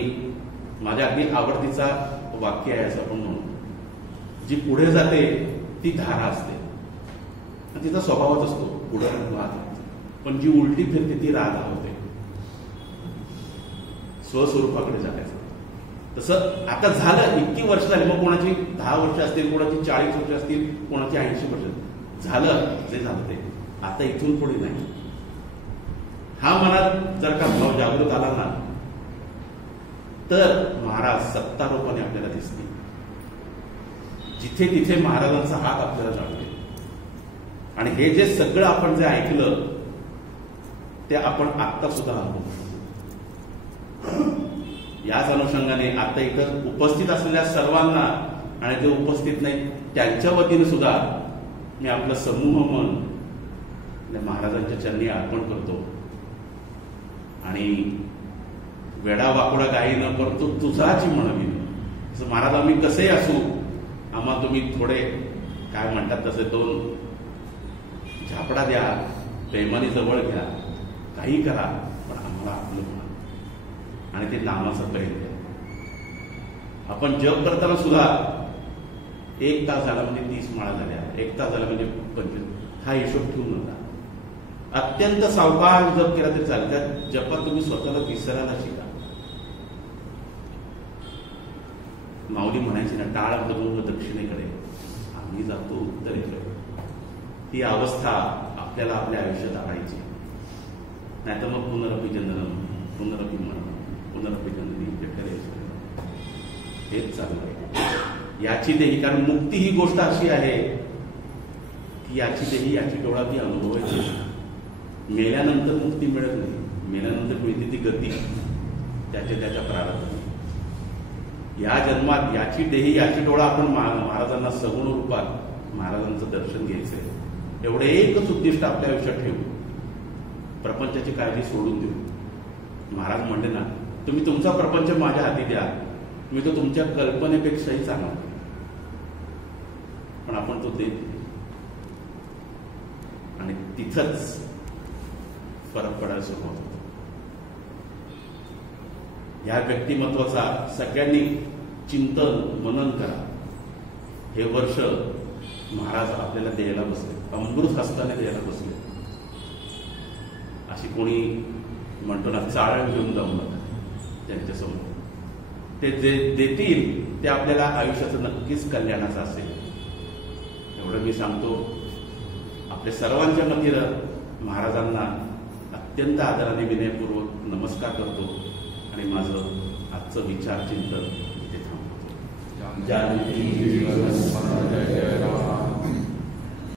माझ्या अगदी आवडतीचा वाक्य आहे असं आपण म्हणू, जी पुढे जाते ती धारा असते, तिचा स्वभावच असतो पुढे वाहत, पण जी उलटी फिरते ती राधा होते. स्वस्वरूपाकडे जायचं. तसं आता झालं, इतकी वर्ष झाली, मग कोणाची 10 वर्ष असतील, कोणाची 40 वर्ष असतील, कोणाची 80 वर्ष झालं, जे झालं ते आता इथून पुढे नाही. हा मनात जर का भाव जागृत आला ना, तर महाराज सत्तारूपाने आपल्याला दिसतील. जिथे तिथे महाराजांचा हात आपल्याला जाणवेल. आणि हे जे सगळं आपण जे ऐकलं ते आपण आत्ता सुद्धा अनुभवतो. याच अनुषंगाने आता इथं उपस्थित असलेल्या सर्वांना आणि जे उपस्थित नाही त्यांच्या वतीने सुद्धा मी आपलं समूह मन महाराजांच्या चरणी अर्पण करतो. आणि वेडा वाकुडा काही न परंतु तुझाची म्हणावी. असं महाराज आम्ही कसेही असू, आम्हाला तुम्ही थोडे काय म्हणतात तसे 2 झापडा द्या, प्रेमाने जवळ घ्या, काही करा, पण आम्हाला आपलं म्हणा आणि ते नामाचं प्रेम द्या. आपण जप करताना सुद्धा 1 तास झाला म्हणजे 30 माळा झाल्या, 1 तास झाला म्हणजे 25, हा हिशोब ठेवू नका. अत्यंत सावकाश जप केला तरी चालेल. त्या जपात तुम्ही स्वतःला विसरायला शिका. माऊली म्हणायची ना, टाळ बदलून दक्षिणेकडे आम्ही जातो उत्तरेकडे. ती अवस्था आपल्याला आपल्या आयुष्यात आणायची. नाहीतर मग पुनरपी जननम, पुनरपी मरणम, पुनरपी जननी जठरेश्वर, हेच चालू आहे. याची देही, कारण मुक्ती ही गोष्ट अशी आहे की याची देही याची डोळा ती अनुभवायची. मेल्यानंतर मुक्ती मिळत नाही. मेल्यानंतर मिळते ती गती त्याच्या प्रारब्ध. या जन्मात याची देही याची डोळा आपण महाराजांना सगुण रूपात महाराजांचं दर्शन घ्यायचंय. एवढे एकच उद्दिष्ट आपल्या आयुष्यात ठेवू. प्रपंचाची काळजी सोडून देऊ. महाराज म्हणले ना, तुम्ही तुमचा प्रपंच माझ्या हाती द्या, मी तो तुमच्या कल्पनेपेक्षाही चांगला. पण आपण तो देत आणि तिथंच फरक पडायला सुरुवात होतो. या व्यक्तिमत्वाचा सगळ्यांनी चिंतन मनन करा. हे वर्ष महाराज आपल्याला द्यायला बसले, अमृत हस्ताने द्यायला बसले. अशी कोणी म्हणतो ना, चाळ घेऊन जाऊ नका त्यांच्यासमोर. ते जे देतील ते आपल्याला आयुष्याचं नक्कीच कल्याणाचं असेल. एवढं मी सांगतो. आपल्या सर्वांच्या वतीनं महाराजांना अत्यंत आदराने विनयपूर्वक नमस्कार करतो आणि माझं आजचं विचार चिंतन इथे थांबवतो.